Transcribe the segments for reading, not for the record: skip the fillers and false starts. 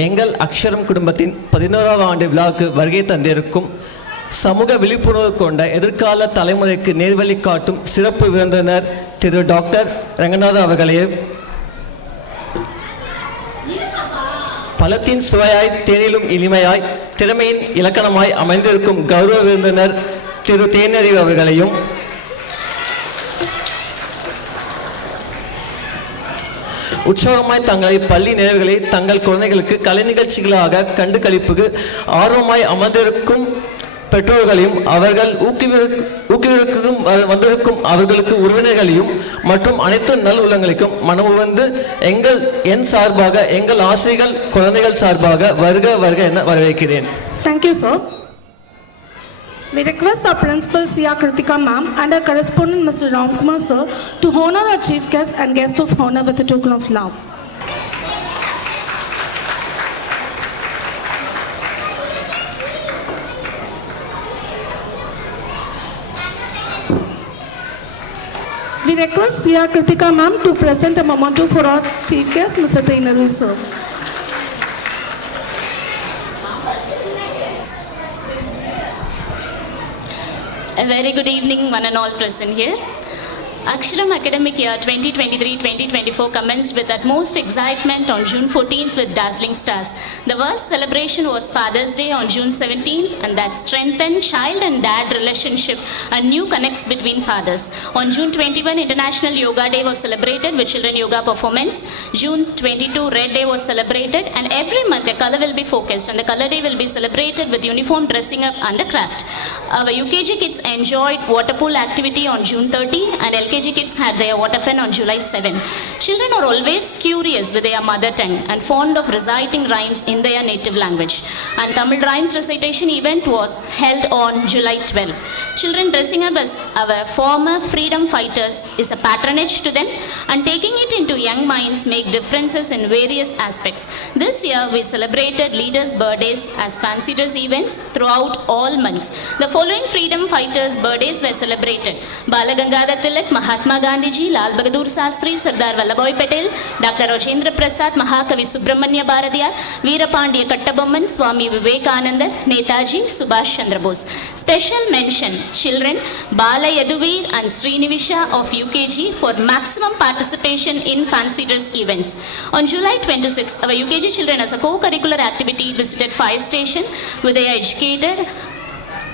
எங்கள் அக்ஷரம் குடும்பத்தின் 11ஆம் ஆண்டு விழாவுக்கு வருகை தந்திருக்கும் சமூக விழிப்புணர்வு கொண்ட எதிர்கால தலைமுறைக்கு நேர்வழி காட்டும் சிறப்பு விருந்தினர் திரு டாக்டர் ரங்கநாதன் அவர்களே, பழத்தின் சுவையாய் தேனிலும் இனிமையாய் திறமையின் இலக்கணமாய் அமைந்திருக்கும் கௌரவ விருந்தினர் திரு தேனறிவு அவர்களையும், உற்சாகமாய் தங்களை பள்ளி நினைவுகளை தங்கள் குழந்தைகளுக்கு கலை நிகழ்ச்சிகளாக கண்டு கழிப்புக்கு ஆர்வமாய் அமர்ந்திருக்கும் பெற்றோர்களையும், அவர்கள் ஊக்குவிக்கும் வந்திருக்கும் அவர்களுக்கு உறவினர்களையும் மற்றும் அனைத்து நல் உள்ளங்களுக்கும் மனமுவந்து என் சார்பாக எங்கள் ஆசிரியர்கள் குழந்தைகள் சார்பாக வருக வருக என வரவேற்கிறேன். Thank you, sir. We request our principal Sia Kritika ma'am and our correspondent Mr. Ramkumar sir to honor our chief guest and guest of honor with a token of love. We request Sia Kritika ma'am to present a memento for our chief guest Mr. Thainaru sir. A very good evening, one and all present here. Aksharam academic year 2023-2024 commenced with utmost excitement on June 14th with dazzling stars. The first celebration was Father's Day on June 17th, and that strengthened child and dad relationship and new connects between fathers. On June 21, International Yoga Day was celebrated with children yoga performance. June 22, Red Day was celebrated, and every month a color will be focused, and the color day will be celebrated with uniform dressing up and a craft. Our UKG kids enjoyed water pool activity on June 30, and LKG kids had their water fun on July 7. Children are always curious with their mother tongue and fond of reciting rhymes in their native language. And Tamil rhymes recitation event was held on July 12. Children dressing up as our former freedom fighters is a patronage to them, and taking it into young minds make differences in various aspects. This year we celebrated leaders' birthdays as fancy dress events throughout all months. The following freedom fighters' birthdays were celebrated: Balagangadhar Tilak, Mahatma Gandhiji, Lal Bahadur Shastri, Sardar Vallabhbhai Patel, Dr. Rajendra Prasad, Mahakavi Subramanya Bharatiyar, Veerapandiya Kattabomman, Swami Vivekananda, Netaji, Subhash Chandra Bose. Special mention: children Bala Yaduvir and Srinivisha of UKG for maximum participation in fancy dress events. On July 26, our UKG children as a co-curricular activity visited fire station with their educator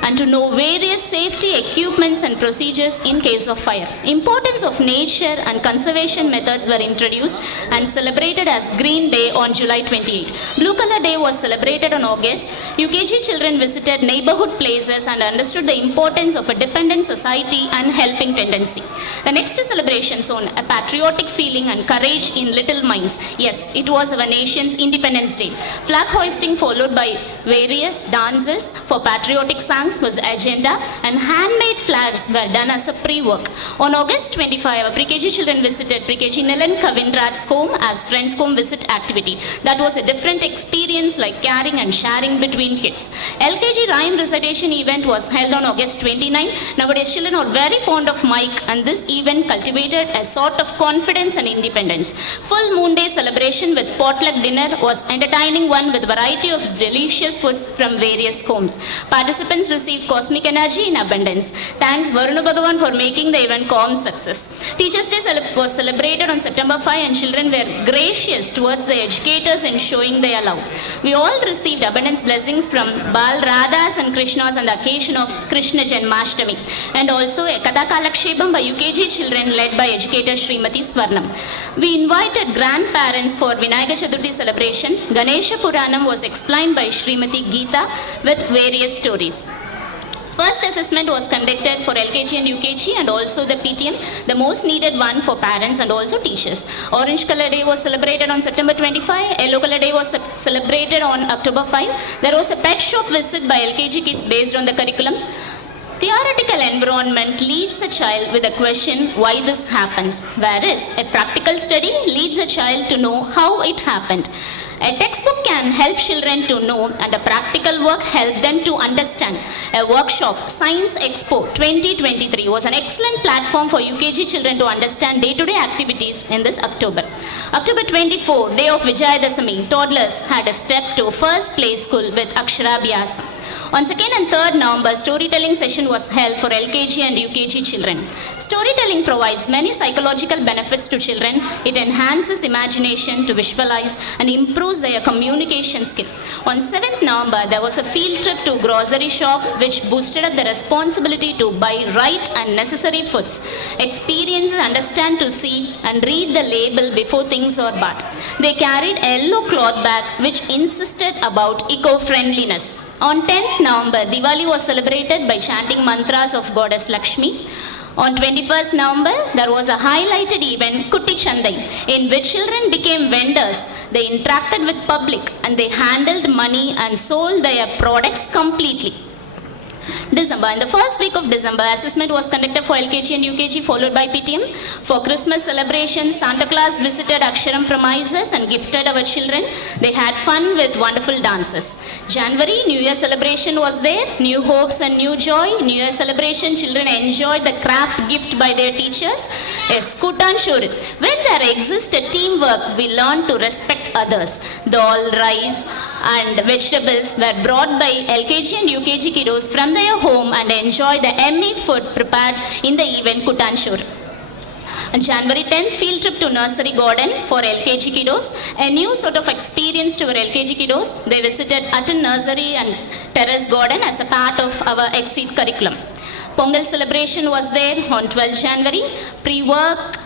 and to know various safety equipments and procedures in case of fire. Importance of nature and conservation methods were introduced and celebrated as Green Day on July 28. Blue Color Day was celebrated on August. UKG children visited neighborhood places and understood the importance of a dependent society and helping tendency. The next celebrations on a patriotic feeling and courage in little minds. Yes, it was our nation's Independence Day. Flag hoisting followed by various dances for patriotic songs was agenda, and handmade flags were done as a pre-work. On August 25, our pre-KG children visited pre-KG Nilan Kavindraj's home as friends home visit activity. That was a different experience, like caring and sharing between kids. LKG rhyme recitation event was held on August 29. Nowadays children are very fond of mic, and this event cultivated a sort of confidence and independence. Full Moon Day celebration with potluck dinner was entertaining one with variety of delicious foods from various homes. Participants received cosmic energy in abundance. Thanks Varuna Bhagavan for making the event calm success. Teachers Day was celebrated on September 5, and children were gracious towards the educators in showing their love. We all received abundance blessings from Bal Radhas and Krishnas on the occasion of Krishna Janmashtami, and also a Katha Kalakshepam by UKG children led by educator Srimati Swarnam. We invited grandparents for Vinayaka Chaturthi celebration. Ganesha Puranam was explained by Srimati Geeta with various stories. First assessment was conducted for LKG and UKG and also the PTM, the most needed one for parents and also teachers. Orange Color Day was celebrated on September 25. Yellow Color Day was celebrated on October 5. There was a pet shop visit by LKG kids based on the curriculum. Theoretical environment leads a child with a question why this happens, whereas a practical study leads a child to know how it happened. A textbook can help children to know and a practical work help them to understand. A workshop, Science Expo 2023 was an excellent platform for UKG children to understand day-to-day activities in this October. October 24, day of Vijayadasami, toddlers had a step to first play school with Aksharaabhyasam. On 2nd and 3rd November, storytelling session was held for LKG and UKG children. Storytelling provides many psychological benefits to children. It enhances imagination to visualize and improves their communication skill. On 7th November, there was a field trip to grocery shop which boosted up the responsibility to buy right and necessary foods. Experience and understand to see and read the label before things are bought. They carried a yellow cloth bag which insisted about eco-friendliness. On 10th November, Diwali was celebrated by chanting mantras of goddess Lakshmi. On 21st November, there was a highlighted event, Kutti Chandai, in which children became vendors. They interacted with public and they handled money and sold their products completely. December. In the first week of December, assessment was conducted for LKG and UKG, followed by PTM. For Christmas celebration, Santa Claus visited Aksharam premises and gifted our children. They had fun with wonderful dances. January, New Year celebration was there. New hopes and new joy. New Year celebration, children enjoyed the craft gift by their teachers. Yes, Kutan Shurit. When there exists a teamwork, we learn to respect others. Dal, rice and vegetables were brought by LKG and UKG kiddos from their home and enjoy the yummy food prepared in the event Kutan Shurit. On January 10th, field trip to nursery garden for LKG kiddos. A new sort of experience to our LKG kiddos. They visited Attan Nursery and Terrace Garden as a part of our Exceed curriculum. Pongal celebration was there on 12th January. Pre-work,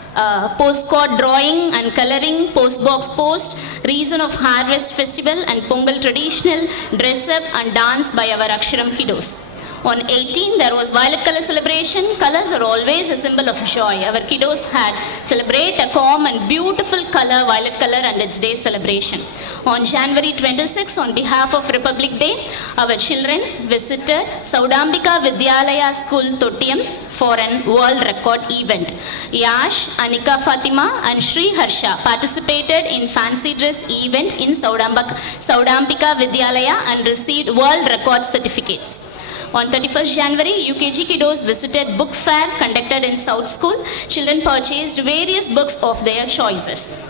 postcard drawing and coloring, postbox post, reason of harvest festival and Pongal traditional dress up and dance by our Aksharam kiddos. On 18, there was violet color celebration. Colors are always a symbol of joy. Our kiddos had celebrate a calm and beautiful color, violet color, and its day celebration. On January 26, on behalf of Republic Day, our children visited Saudambika Vidyalaya School, Tottiyam, for an world record event. Yash, Anika Fatima, and Shri Harsha participated in fancy dress event in Saudambika Vidyalaya and received world record certificates. On 31st January, UKG kiddos visited book fair conducted in South School. Children purchased various books of their choices.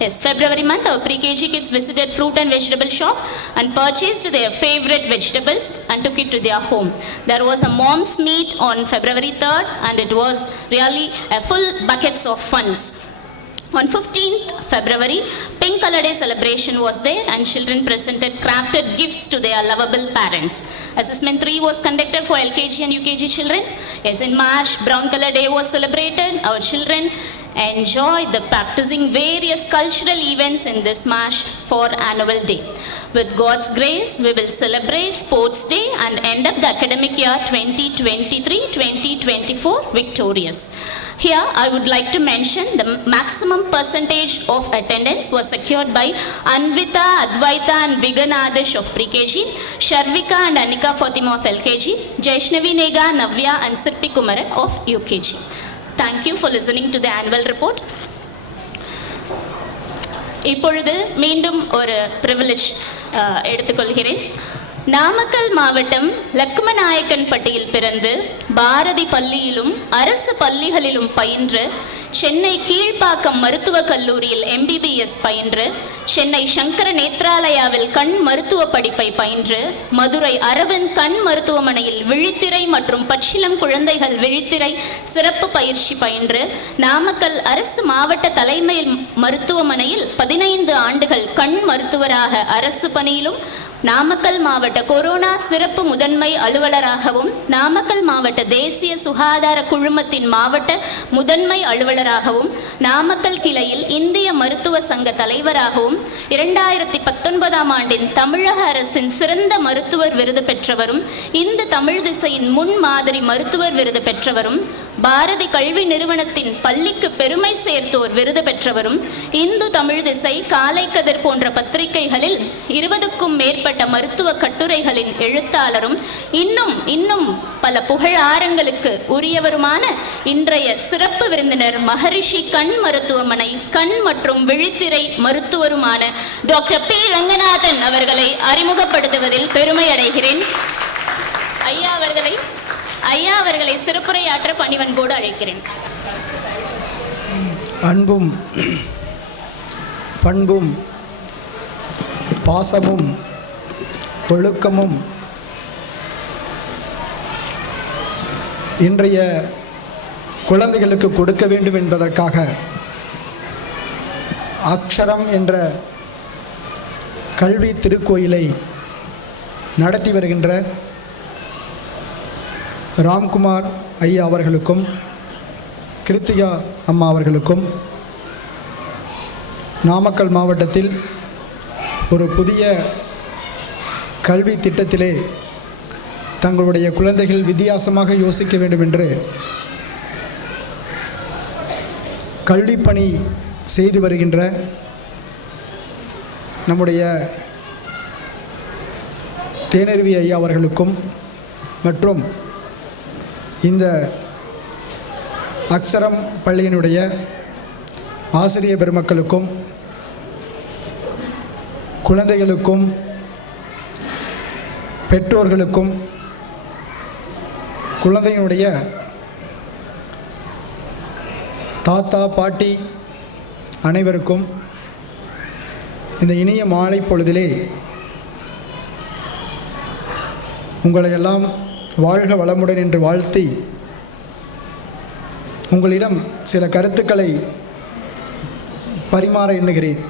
Yes, February month, our pre-KG kids visited fruit and vegetable shop and purchased their favorite vegetables and took it to their home. There was a mom's meet on February 3rd and it was really a full buckets of funds. On 15th February, Pink Color Day celebration was there and children presented crafted gifts to their lovable parents. Assessment 3 was conducted for LKG and UKG children. Yes, in March, Brown Color Day was celebrated. Our children enjoyed the practicing various cultural events in this March for annual day. With God's grace, we will celebrate Sports Day and end up the academic year 2023-2024 victorious. Here, I would like to mention the maximum percentage of attendance was secured by Anvita, Advaita and Viganadesh of pre-KG, Sharvika and Anika Fatima of LKG, Jaishnavi Nega, Navya and Sirpi Kumaran of UKG. Thank you for listening to the annual report. இப்பொழுது மீண்டும் ஒரு privilege எடுத்துக்கொள்கிறேன். நாமக்கல் மாவட்டம் லக்குமநாயக்கன் பட்டியில் பிறந்து பாரதி பள்ளியிலும் அரசு பள்ளிகளிலும் பயின்று சென்னை கீழ்ப்பாக்கம் மருத்துவக் கல்லூரியில் MBBS பயின்று சென்னை சங்கர நேத்ராலயாவில் கண் மருத்துவ படிப்பை பயின்று மதுரை அரவிந்த் கண் மருத்துவமனையில் விழித்திரை மற்றும் பச்சிளம் குழந்தைகள் விழித்திரை சிறப்பு பயிற்சி பயின்று நாமக்கல் அரசு மாவட்ட தலைமை மருத்துவமனையில் 15 ஆண்டுகள் கண் மருத்துவராக அரசு பணியிலும் நாமக்கல் மாவட்ட கொரோனா சிறப்பு முதன்மை அலுவலராகவும் நாமக்கல் மாவட்ட தேசிய சுகாதார குழுமத்தின் மாவட்ட முதன்மை அலுவலராகவும் நாமக்கல் கிளையில் இந்திய மருத்துவ சங்க தலைவராகவும் 2019ஆம் ஆண்டின் தமிழக அரசின் சிறந்த மருத்துவர் விருது பெற்றவரும் இந்து தமிழ் திசையின் முன்மாதிரி மருத்துவர் விருது பெற்றவரும் பாரதி கல்வி நிறுவனத்தின் பள்ளிக்கு பெருமை சேர்த்தோர் விருது பெற்றவரும் இந்து தமிழ் திசை காலைக்கதிர் போன்ற பத்திரிகைகளில் 20க்கும் மேற்பட்ட மேற்பட்ட மருத்துவ கட்டுரைகளின் எழுத்தாளரும் இன்னும் பல புகழாரங்களுக்கு உரியவருமான இன்றைய சிறப்பு விருந்தினர் மகரிஷி கண் மருத்துவமனை கண் மற்றும் விழித்திரை மருத்துவருமான டாக்டர் பி. ரங்கநாதன் அவர்களை அறிமுகப்படுத்துவதில் பெருமை அடைகிறேன். ஐயா அவர்களை சிறப்புரையாற்ற பணிவன்போடு அழைக்கிறேன். அன்பும் பண்பும் பாசமும் ஒழுக்கமும் இன்றைய குழந்தைகளுக்கு கொடுக்க வேண்டும் என்பதற்காக அக்ஷரம் என்ற கல்வி திருக்கோயிலை நடத்தி வருகின்ற ராம்குமார் ஐயா அவர்களுக்கும் கிருத்திகா அம்மா அவர்களுக்கும் நாமக்கல் மாவட்டத்தில் ஒரு புதிய கல்வி திட்டத்திலே தங்களுடைய குழந்தைகள் வித்தியாசமாக யோசிக்க வேண்டும் என்று கல்விப்பணி செய்து வருகின்ற நம்முடைய தேனருவி ஐயா அவர்களுக்கும் மற்றும் இந்த அக்ஷரம் பள்ளியினுடைய ஆசிரிய பெருமக்களுக்கும் குழந்தைகளுக்கும் பெற்றோர்களுக்கும் குழந்தையினுடைய தாத்தா பாட்டி அனைவருக்கும் இந்த இனிய மாலை பொழுதிலே உங்களை எல்லாம் வாழ்க வளமுடன் என்று வாழ்த்தி உங்களிடம் சில கருத்துக்களை பரிமாற எண்ணுகிறேன்.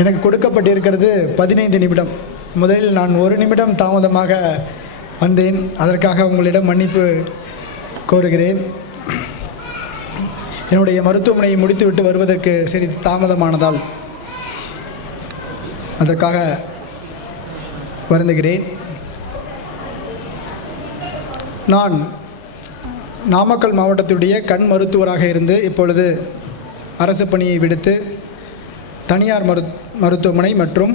எனக்கு கொடுக்கப்பட்டிருக்கிறது 15 நிமிடம். முதலில் நான் 1 நிமிடம் தாமதமாக வந்தேன். அதற்காக உங்களிடம் மன்னிப்பு கோருகிறேன். என்னுடைய மருத்துவமனையை முடித்துவிட்டு வருவதற்கு சிறிது தாமதமானதால் அதற்காக வருந்துகிறேன். நான் நாமக்கல் மாவட்டத்துடைய கண் மருத்துவராக இருந்து இப்பொழுது அரசு பணியை விடுத்து தனியார் மருத்துவமனை மற்றும்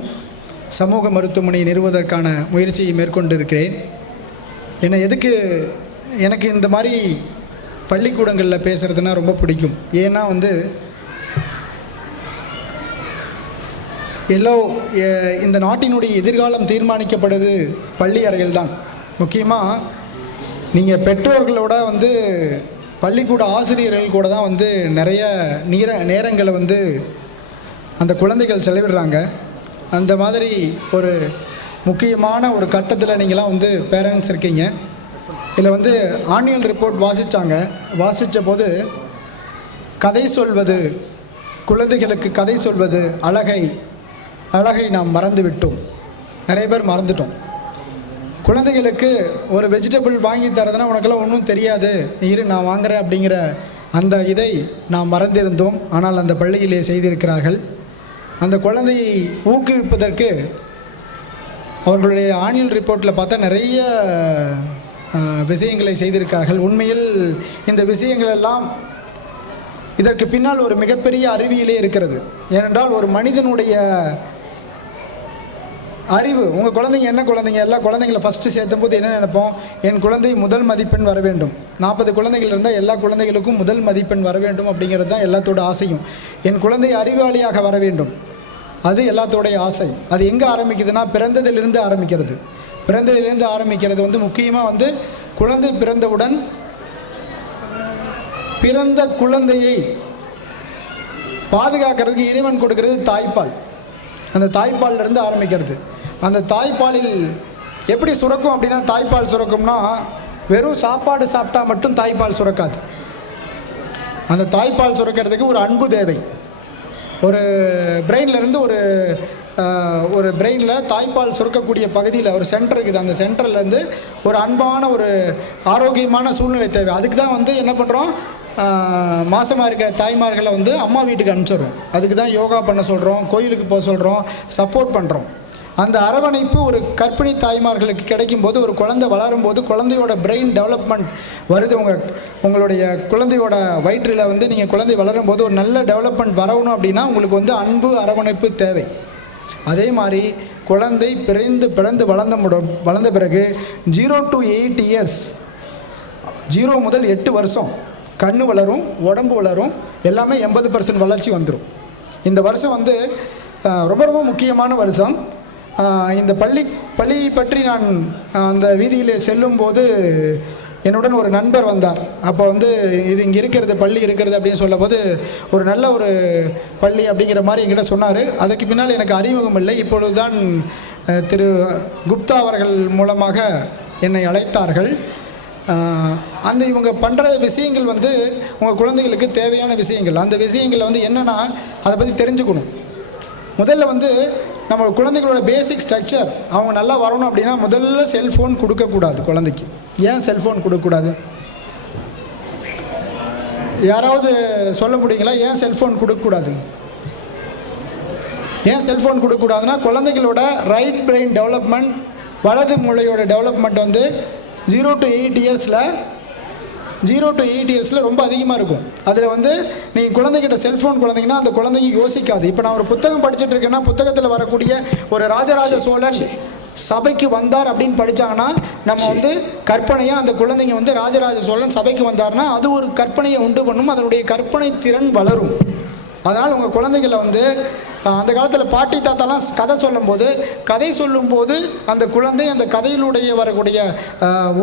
சமூக மருத்துவமனை நிறுவுவதற்கான முயற்சியை மேற்கொண்டிருக்கிறேன். எனக்கு இந்த மாதிரி பள்ளிக்கூடங்களில் பேசுகிறதுனா ரொம்ப பிடிக்கும். ஏன்னா இந்த நாட்டினுடைய எதிர்காலம் தீர்மானிக்கப்படுது பள்ளி அறையில் தான். முக்கியமாக நீங்கள் பெற்றோர்களோட பள்ளிக்கூட ஆசிரியர்கள் கூட தான் நிறைய நேரங்களை அந்த குழந்தைகள் செலவிடுறாங்க. அந்த மாதிரி ஒரு முக்கியமான ஒரு கட்டத்தில் நீங்களாம் பேரண்ட்ஸ் இருக்கீங்க. இதில் ஆனுவல் ரிப்போர்ட் வாசித்த போது கதை சொல்வது, குழந்தைகளுக்கு கதை சொல்வது, அழகை நாம் மறந்துவிட்டோம். நிறைய பேர் மறந்துட்டோம். குழந்தைகளுக்கு ஒரு வெஜிடபிள் வாங்கி தரதுன்னா உனக்கெல்லாம் ஒன்றும் தெரியாது, நீ இரு நான் வாங்குறேன் அப்படிங்கிற அந்த இதை நாம் மறந்திருந்தோம். ஆனால் அந்த பள்ளியிலே செய்திருக்கிறார்கள். அந்த குழந்தையை ஊக்குவிப்பதற்கு அவர்களுடைய ஆனுவல் ரிப்போர்ட்டில் பார்த்தா நிறைய விஷயங்களை செய்திருக்கிறார்கள். உண்மையில் இந்த விஷயங்கள் எல்லாம் இதற்கு பின்னால் ஒரு மிகப்பெரிய அறிவியலே இருக்கிறது. ஏனென்றால் ஒரு மனிதனுடைய அறிவு, உங்கள் குழந்தைங்க என்ன குழந்தைங்க, எல்லா குழந்தைங்கள ஃபஸ்ட்டு சேர்த்தும் போது என்ன நினைப்போம், என் குழந்தை முதல் மதிப்பெண் வர வேண்டும். 40 குழந்தைகள் இருந்தால் எல்லா குழந்தைகளுக்கும் முதல் மதிப்பெண் வர வேண்டும் அப்படிங்கிறது தான் எல்லாத்தோட ஆசையும். என் குழந்தை அறிவாளியாக வர வேண்டும், அது எல்லாத்தோடைய ஆசை. அது எங்கே ஆரம்பிக்குதுன்னா பிறந்ததிலிருந்து ஆரம்பிக்கிறது. பிறந்ததிலிருந்து ஆரம்பிக்கிறது முக்கியமாக குழந்தை பிறந்தவுடன் பிறந்த குழந்தையை பாதுகாக்கிறதுக்கு இறைவன் கொடுக்கிறது தாய்ப்பால். அந்த தாய்ப்பாலிலிருந்து ஆரம்பிக்கிறது. அந்த தாய்ப்பாலில் எப்படி சுரக்கும் அப்படின்னா, தாய்ப்பால் சுரக்கும்னா வெறும் சாப்பாடு சாப்பிட்டா மட்டும் தாய்ப்பால் சுரக்காது. அந்த தாய்ப்பால் சுரக்கிறதுக்கு ஒரு அன்பு தேவை. ஒரு பிரெயின்லேருந்து ஒரு பிரெயினில் தாய்ப்பால் சுரக்கக்கூடிய பகுதியில் ஒரு சென்டர் இருக்குது. அந்த சென்டர்லேருந்து ஒரு அன்பான ஒரு ஆரோக்கியமான சூழ்நிலை தேவை. அதுக்கு தான் என்ன பண்ணுறோம், மாசமாக இருக்கிற தாய்மார்களை அம்மா வீட்டுக்கு அனுப்பிச்சிடுறோம். அதுக்கு தான் யோகா பண்ண சொல்கிறோம், கோயிலுக்கு போக சொல்கிறோம், சப்போர்ட் பண்ணுறோம். அந்த அரவணைப்பு ஒரு கர்ப்பிணி தாய்மார்களுக்கு கிடைக்கும்போது, ஒரு குழந்தை வளரும்போது குழந்தையோட பிரெயின் டெவலப்மெண்ட் வருது. உங்களுடைய குழந்தையோட வயிற்றில் நீங்கள் குழந்தை வளரும் போது ஒரு நல்ல டெவலப்மெண்ட் வரணும் அப்படின்னா உங்களுக்கு அன்பு அரவணைப்பு தேவை. அதே மாதிரி குழந்தை பிறந்து வளர்ந்த பிறகு 0 to 8 இயர்ஸ், 0 முதல் 8 வருஷம் கண்ணு வளரும், உடம்பு வளரும், எல்லாமே 80% வளர்ச்சி வந்துடும். இந்த வருஷம் வந்து ரொம்ப ரொம்ப முக்கியமான வருஷம். இந்த பள்ளியை பற்றி நான் அந்த வீதியில் செல்லும்போது என்னுடன் ஒரு நண்பர் வந்தார். அப்போ வந்து இது இங்கே இருக்கிறது, பள்ளி இருக்கிறது அப்படின்னு சொல்லும்போது ஒரு நல்ல ஒரு பள்ளி அப்படிங்கிற மாதிரி என்கிட்ட சொன்னார். அதுக்கு பின்னால் எனக்கு அறிமுகம் இல்லை. இப்பொழுது தான் திரு குப்தா அவர்கள் மூலமாக என்னை அழைத்தார்கள். அந்த இவங்க பண்ணுற விஷயங்கள் வந்து உங்கள் குழந்தைகளுக்கு தேவையான விஷயங்கள். அந்த விஷயங்களை வந்து என்னென்னா அதை பற்றி தெரிஞ்சுக்கணும். முதல்ல வந்து நம்ம குழந்தைகளோட பேசிக் ஸ்ட்ரக்சர் அவங்க நல்லா வரணும் அப்படின்னா முதல்ல செல்ஃபோன் கொடுக்கக்கூடாது குழந்தைக்கு. ஏன் செல்ஃபோன் கொடுக்கக்கூடாது? யாராவது சொல்ல முடியுங்களா? ஏன் செல்ஃபோன் கொடுக்கக்கூடாது? ஏன் செல்ஃபோன் கொடுக்கக்கூடாதுன்னா குழந்தைகளோட ரைட் பிரெயின் டெவலப்மெண்ட், வலது மூளையோட டெவலப்மெண்ட் வந்து 0 to 8 இயர்ஸில் ரொம்ப அதிகமாக இருக்கும். அதில் வந்து நீங்கள் குழந்தைகிட்ட செல்ஃபோன் குழந்தைங்கன்னா அந்த குழந்தைங்க யோசிக்காது. இப்போ நான் ஒரு புத்தகம் படிச்சுட்டு இருக்கேன்னா புத்தகத்தில் வரக்கூடிய ஒரு ராஜராஜ சோழன் சபைக்கு வந்தார் அப்படின்னு படித்தாங்கன்னா நம்ம வந்து கற்பனையாக அந்த குழந்தைங்க வந்து ராஜராஜ சோழன் சபைக்கு வந்தார்னா அது ஒரு கற்பனையை உண்டு பண்ணும், அதனுடைய கற்பனை திறன் வளரும். அதனால் உங்கள் குழந்தைகளை வந்து அந்த காலத்தில் பாட்டி தாத்தாலாம் கதை சொல்லும்போது அந்த குழந்தை அந்த கதையிலுடைய வரக்கூடிய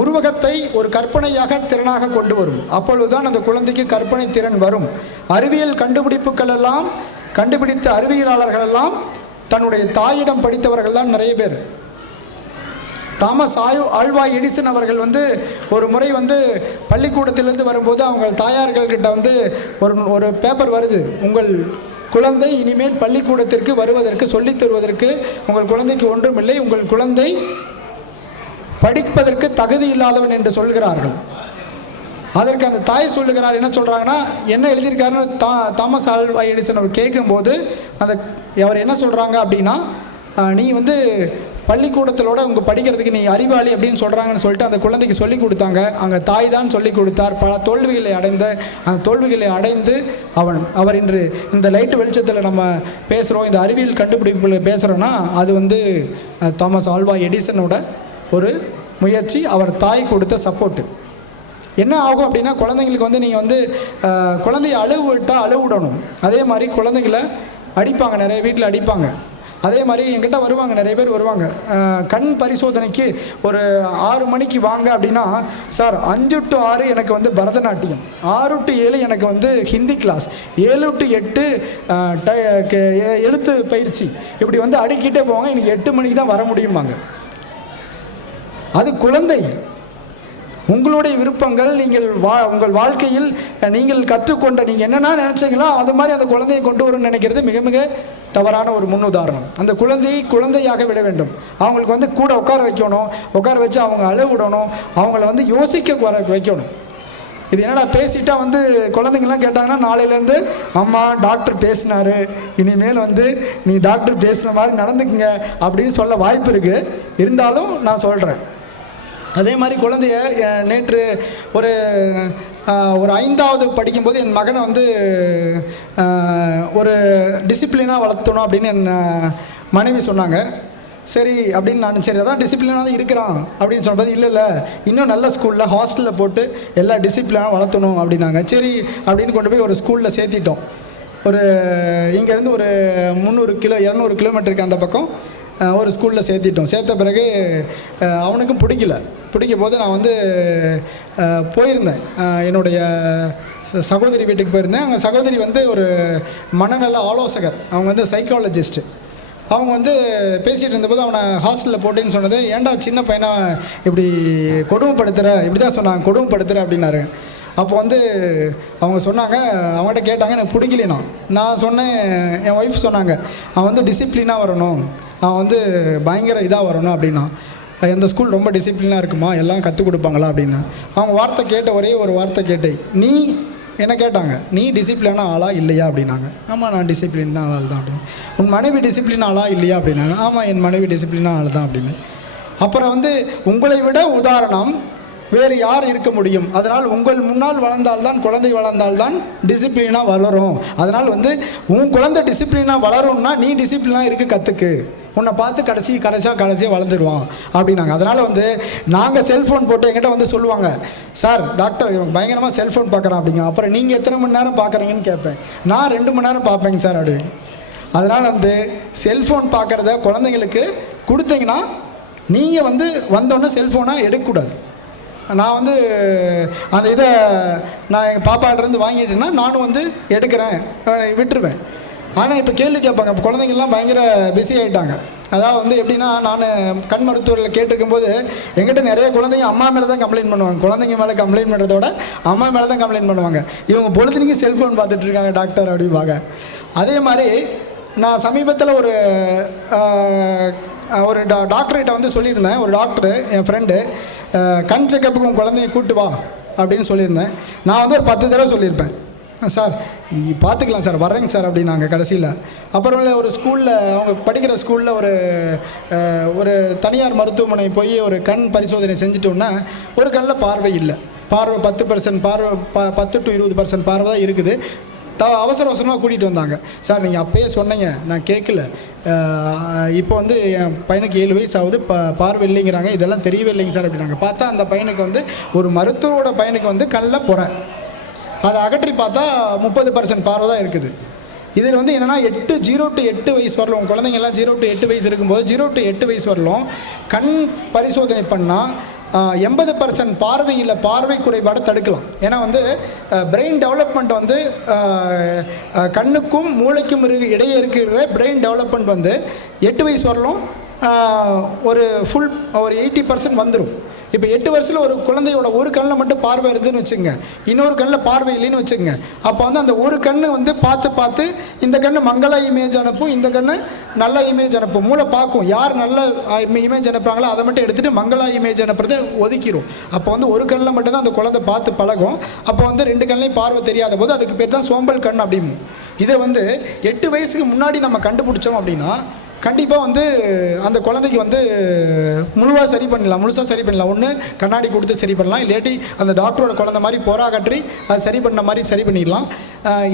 உருவகத்தை ஒரு கற்பனையாக திறனாக கொண்டு வரும். அப்பொழுதுதான் அந்த குழந்தைக்கு கற்பனை திறன் வரும். அறிவியல் கண்டுபிடித்த அறிவியலாளர்கள் எல்லாம் தன்னுடைய தாயிடம் படித்தவர்கள் தான் நிறைய பேர். தாமஸ் ஆல்வா எடிசன் அவர்கள் வந்து ஒரு முறை வந்து பள்ளிக்கூடத்திலிருந்து வரும்போது அவங்க தாயார்கள்கிட்ட வந்து ஒரு பேப்பர் வருது, உங்கள் குழந்தை இனிமேல் பள்ளிக்கூடத்திற்கு வருவதற்கு சொல்லித் தருவதற்கு உங்கள் குழந்தைக்கு ஒன்றுமில்லை, உங்கள் குழந்தை படிப்பதற்கு தகுதி இல்லாதவன் என்று சொல்கிறார்கள். அதற்கு அந்த தாய் சொல்லுகிறார், என்ன சொல்கிறாங்கன்னா, என்ன எழுதியிருக்காருன்னு தாமஸ் ஆல்வா எடிசன் அவர் கேட்கும்போது அவர் என்ன சொல்கிறாங்க அப்படின்னா, நீ வந்து பள்ளிக்கூடத்திலோட உங்கள் படிக்கிறதுக்கு நீ அறிவாளி அப்படின்னு சொல்கிறாங்கன்னு சொல்லிட்டு அந்த குழந்தைக்கு சொல்லி கொடுத்தாங்க. அங்கே தாய் தான் சொல்லி கொடுத்தார். பல தோல்விகளை அடைந்து அவர் இன்று இந்த லைட்டு வெளிச்சத்தில் நம்ம பேசுகிறோம், இந்த அறிவியல் கண்டுபிடிப்புகளை பேசுகிறோன்னா அது வந்து தாமஸ் ஆல்வா எடிசனோட ஒரு முயற்சி, அவர் தாய் கொடுத்த சப்போர்ட்டு. என்ன ஆகும் அப்படின்னா குழந்தைங்களுக்கு வந்து நீங்கள் வந்து குழந்தைய அழுவு விடணும். அதே மாதிரி குழந்தைங்களை அடிப்பாங்க, நிறைய வீட்டில் அடிப்பாங்க. அதே மாதிரி என்கிட்ட வருவாங்க, நிறைய பேர் வருவாங்க, கண் பரிசோதனைக்கு ஒரு 6 மணிக்கு வாங்க அப்படின்னா, சார் 5 to 6 எனக்கு வந்து பரதநாட்டியம், 6 to 7 எனக்கு வந்து ஹிந்தி கிளாஸ், 7 to 8 எழுத்து பயிற்சி, இப்படி வந்து அடிக்கிட்டே போவாங்க. எனக்கு 8 மணிக்கு தான் வர முடியுமாங்க. அது குழந்தை. உங்களுடைய விருப்பங்கள், உங்கள் வாழ்க்கையில் நீங்கள் கற்றுக்கொண்ட நீங்கள் என்னென்ன நினச்சிங்களோ அது மாதிரி அந்த குழந்தையை கொண்டு வரும்னு நினைக்கிறது மிக மிக தவறான ஒரு முன்னுதாரணம். அந்த குழந்தையை குழந்தையாக விட வேண்டும். அவங்களுக்கு வந்து கூட உட்கார வச்சு அவங்க அழ விடணும், அவங்கள வந்து யோசிக்க வைக்கணும். இது என்னடா பேசிட்டா வந்து குழந்தைங்கள்லாம் கேட்டாங்கன்னா நாளையிலேருந்து அம்மா டாக்டர் பேசினாரு, இனிமேல் வந்து நீ டாக்டர் பேசுகிற மாதிரி நடந்துக்குங்க அப்படின்னு சொல்ல வாய்ப்பு இருக்குது. இருந்தாலும் நான் சொல்கிறேன். அதே மாதிரி குழந்தைய நேற்று ஒரு 5வது படிக்கும்போது என் மகனை வந்து ஒரு டிசிப்ளினாக வளர்த்தணும் அப்படின்னு என் மனைவி சொன்னாங்க. சரி அப்படின்னு நான் சரி அதான் டிசிப்ளினாக தான் இருக்கிறான் அப்படின்னு சொன்னது, இல்லை இன்னும் நல்ல ஸ்கூலில் ஹாஸ்டலில் போட்டு எல்லா டிசிப்ளினாக வளர்த்தணும் அப்படின்னாங்க. சரி அப்படின்னு கொண்டு போய் ஒரு ஸ்கூலில் சேர்த்திட்டோம். ஒரு இங்கேருந்து ஒரு 200 கிலோமீட்டருக்கு அந்த பக்கம் ஒரு ஸ்கூலில் சேர்த்த பிறகு அவனுக்கும் பிடிக்கும் போது நான் வந்து போயிருந்தேன், என்னுடைய சகோதரி வீட்டுக்கு போயிருந்தேன். அங்கே சகோதரி வந்து ஒரு மனநல ஆலோசகர், அவங்க வந்து சைக்காலஜிஸ்ட்டு. அவங்க வந்து பேசிகிட்டு இருந்தபோது அவனை ஹாஸ்டலில் போட்டேன்னு சொன்னது, ஏன்டா சின்ன பையனை இப்படி கொடுமைப்படுத்துகிற, இப்படி தான் சொன்னாங்க, கொடுமைப்படுத்துகிற அப்படின்னாரு. அப்போ வந்து அவங்க சொன்னாங்க, அவங்கள்ட்ட கேட்டாங்க, எனக்கு பிடிக்கலனா. நான் சொன்னேன், என் ஒய்ஃப் சொன்னாங்க, அவன் வந்து டிசிப்ளினாக வரணும், அவன் வந்து பயங்கர இதாக வரணும் அப்படின்னா. எந்த ஸ்கூல் ரொம்ப டிசிப்ளினாக இருக்குமா, எல்லாம் கற்றுக் கொடுப்பாங்களா அப்படின்னு. அவங்க ஒரே ஒரு வார்த்தை கேட்டேன், நீ என்ன கேட்டாங்க, நீ டிசிப்ளினான ஆளா இல்லையா அப்படின்னாங்க. ஆமாம் நான் டிசிப்ளின் தான் ஆள் தான் அப்படின்னு. உன் மனைவி டிசிப்ளின் ஆளா இல்லையா அப்படின்னாங்க. ஆமாம் என் மனைவி டிசிப்ளினான ஆள் தான் அப்படின்னு. அப்புறம் வந்து உங்களை விட உதாரணம் வேறு யார் இருக்க முடியும்? அதனால் உங்கள் முன்னால் வளர்ந்தால்தான், குழந்தை வளர்ந்தால்தான் டிசிப்ளினாக வளரும். அதனால் வந்து உன் குழந்தை டிசிப்ளினாக வளரும்னா நீ டிசிப்ளினாக இருக்க கற்றுக்கு. உன்னை பார்த்து கடைசியாக வளர்ந்துருவான் அப்படின்னாங்க. அதனால் வந்து நாங்கள் செல்ஃபோன் போட்டு எங்கிட்ட வந்து சொல்லுவாங்க, சார் டாக்டர் இவன் பயங்கரமாக செல்ஃபோன் பார்க்குறான் அப்படிங்க. அப்புறம் நீங்கள் எத்தனை மணி நேரம் பார்க்குறீங்கன்னு கேட்பேன். நான் 2 மணி நேரம் பார்ப்பேங்க சார் அப்படின்னு. அதனால் வந்து செல்ஃபோன் பார்க்குறத குழந்தைங்களுக்கு கொடுத்தீங்கன்னா நீங்கள் வந்து வந்தோடனே செல்ஃபோனாக எடுக்கக்கூடாது. நான் வந்து அந்த இதை நான் எங்கள் பாப்பாட்டிருந்து வாங்கிட்டேன்னா நானும் வந்து எடுக்கிறேன், விட்டுருவேன். ஆனால் இப்போ கேள்வி கேட்பாங்க. இப்போ குழந்தைங்கள்லாம் பயங்கர பிஸி ஆகிட்டாங்க. அதாவது வந்து எப்படின்னா, நான் கண் மருத்துவரில் கேட்டிருக்கும்போது எங்கிட்ட நிறைய குழந்தைங்க அம்மா மேலே தான் கம்ப்ளைண்ட் பண்ணுவாங்க. குழந்தைங்க மேலே கம்ப்ளைண்ட் பண்ணுறதோட அம்மா மேலே தான் கம்ப்ளைண்ட் பண்ணுவாங்க. இவங்க பொழுதுனிக்கு செல்ஃபோன் பார்த்துட்ருக்காங்க டாக்டர் அப்படிம்பாங்க. அதே மாதிரி நான் சமீபத்தில் ஒரு டாக்டர்கிட்ட வந்து சொல்லியிருந்தேன். ஒரு டாக்டரு என் ஃப்ரெண்டு கண் செக்கப்புக்கு உங்கள் குழந்தைய கூப்பிட்டு வா அப்படின்னு சொல்லியிருந்தேன். நான் வந்து ஒரு 10 தடவை சொல்லியிருப்பேன், சார் பார்த்துக்கலாம் சார், வர்றேங்க சார் அப்படின்னாங்க கடைசியில். அப்புறம் ஒரு ஸ்கூலில், அவங்க படிக்கிற ஸ்கூலில் ஒரு தனியார் மருத்துவமனை போய் ஒரு கண் பரிசோதனை செஞ்சுட்டோன்னா ஒரு கண்ணில் பார்வை இல்லை. பார்வை 10% பார்வை 10 to 20% பார்வை தான் இருக்குது. அவசரமாக கூட்டிகிட்டு வந்தாங்க. சார் நீங்கள் அப்பயே சொன்னீங்க, நான் கேட்கல. இப்போ வந்து என் பையனுக்கு 7 வயசு ஆகுது, பார்வை இல்லைங்கிறாங்க, இதெல்லாம் தெரியவே இல்லைங்க சார் அப்படின்னாங்க. பார்த்தா அந்த பையனுக்கு வந்து ஒரு மருத்துவோட பையனுக்கு வந்து கண்ணில் புற, அதை அகற்றி பார்த்தா 30% பார்வை தான் இருக்குது. இதில் வந்து என்னென்னா 0 to 8 வயசு வரலும், குழந்தைங்கள்லாம் 0 to 8 வயசு இருக்கும்போது 0 to 8 வயசு வரலும் கண் பரிசோதனை பண்ணால் 80% பார்வை குறைபாடு தடுக்கலாம். ஏன்னா வந்து பிரெயின் டெவலப்மெண்ட் வந்து கண்ணுக்கும் மூளைக்கும் இடையே இருக்கிற பிரெயின் டெவலப்மெண்ட் வந்து 8 வயசு வரலும் ஒரு 80% வந்துடும். இப்போ 8 வருஷத்தில் ஒரு குழந்தையோட ஒரு கண்ணில் மட்டும் பார்வை இருக்குதுன்னு வச்சுங்க, இன்னொரு கண்ணில் பார்வை இல்லைன்னு வச்சுங்க. அப்போ வந்து அந்த ஒரு கண்ணு வந்து பார்த்து இந்த கண்ணு மங்கள இமேஜ் அனுப்பும், இந்த கண்ணு நல்ல இமேஜ் அனுப்பும். மூளை பார்க்கும், யார் நல்ல இமேஜ் அனுப்புகிறாங்களோ அதை மட்டும் எடுத்துகிட்டு மங்களா இமேஜ் அனுப்புறதை ஒதுக்கிடும். அப்போ வந்து ஒரு கண்ணில் மட்டும்தான் அந்த குழந்தை பார்த்து பழகும். அப்போ வந்து 2 கண்ணையும் பார்வை தெரியாத போது அதுக்கு பேர் தான் சோம்பல் கண் அப்படிமோ. இதை வந்து 8 வயசுக்கு முன்னாடி நம்ம கண்டுபிடிச்சோம் அப்படின்னா கண்டிப்பாக வந்து அந்த குழந்தைக்கு வந்து முழுசாக சரி பண்ணலாம். ஒன்று கண்ணாடி கொடுத்து சரி பண்ணலாம், இல்லாட்டி அந்த டாக்டரோட குழந்தை மாதிரி கற்றி அது சரி பண்ண மாதிரி சரி பண்ணிடலாம்.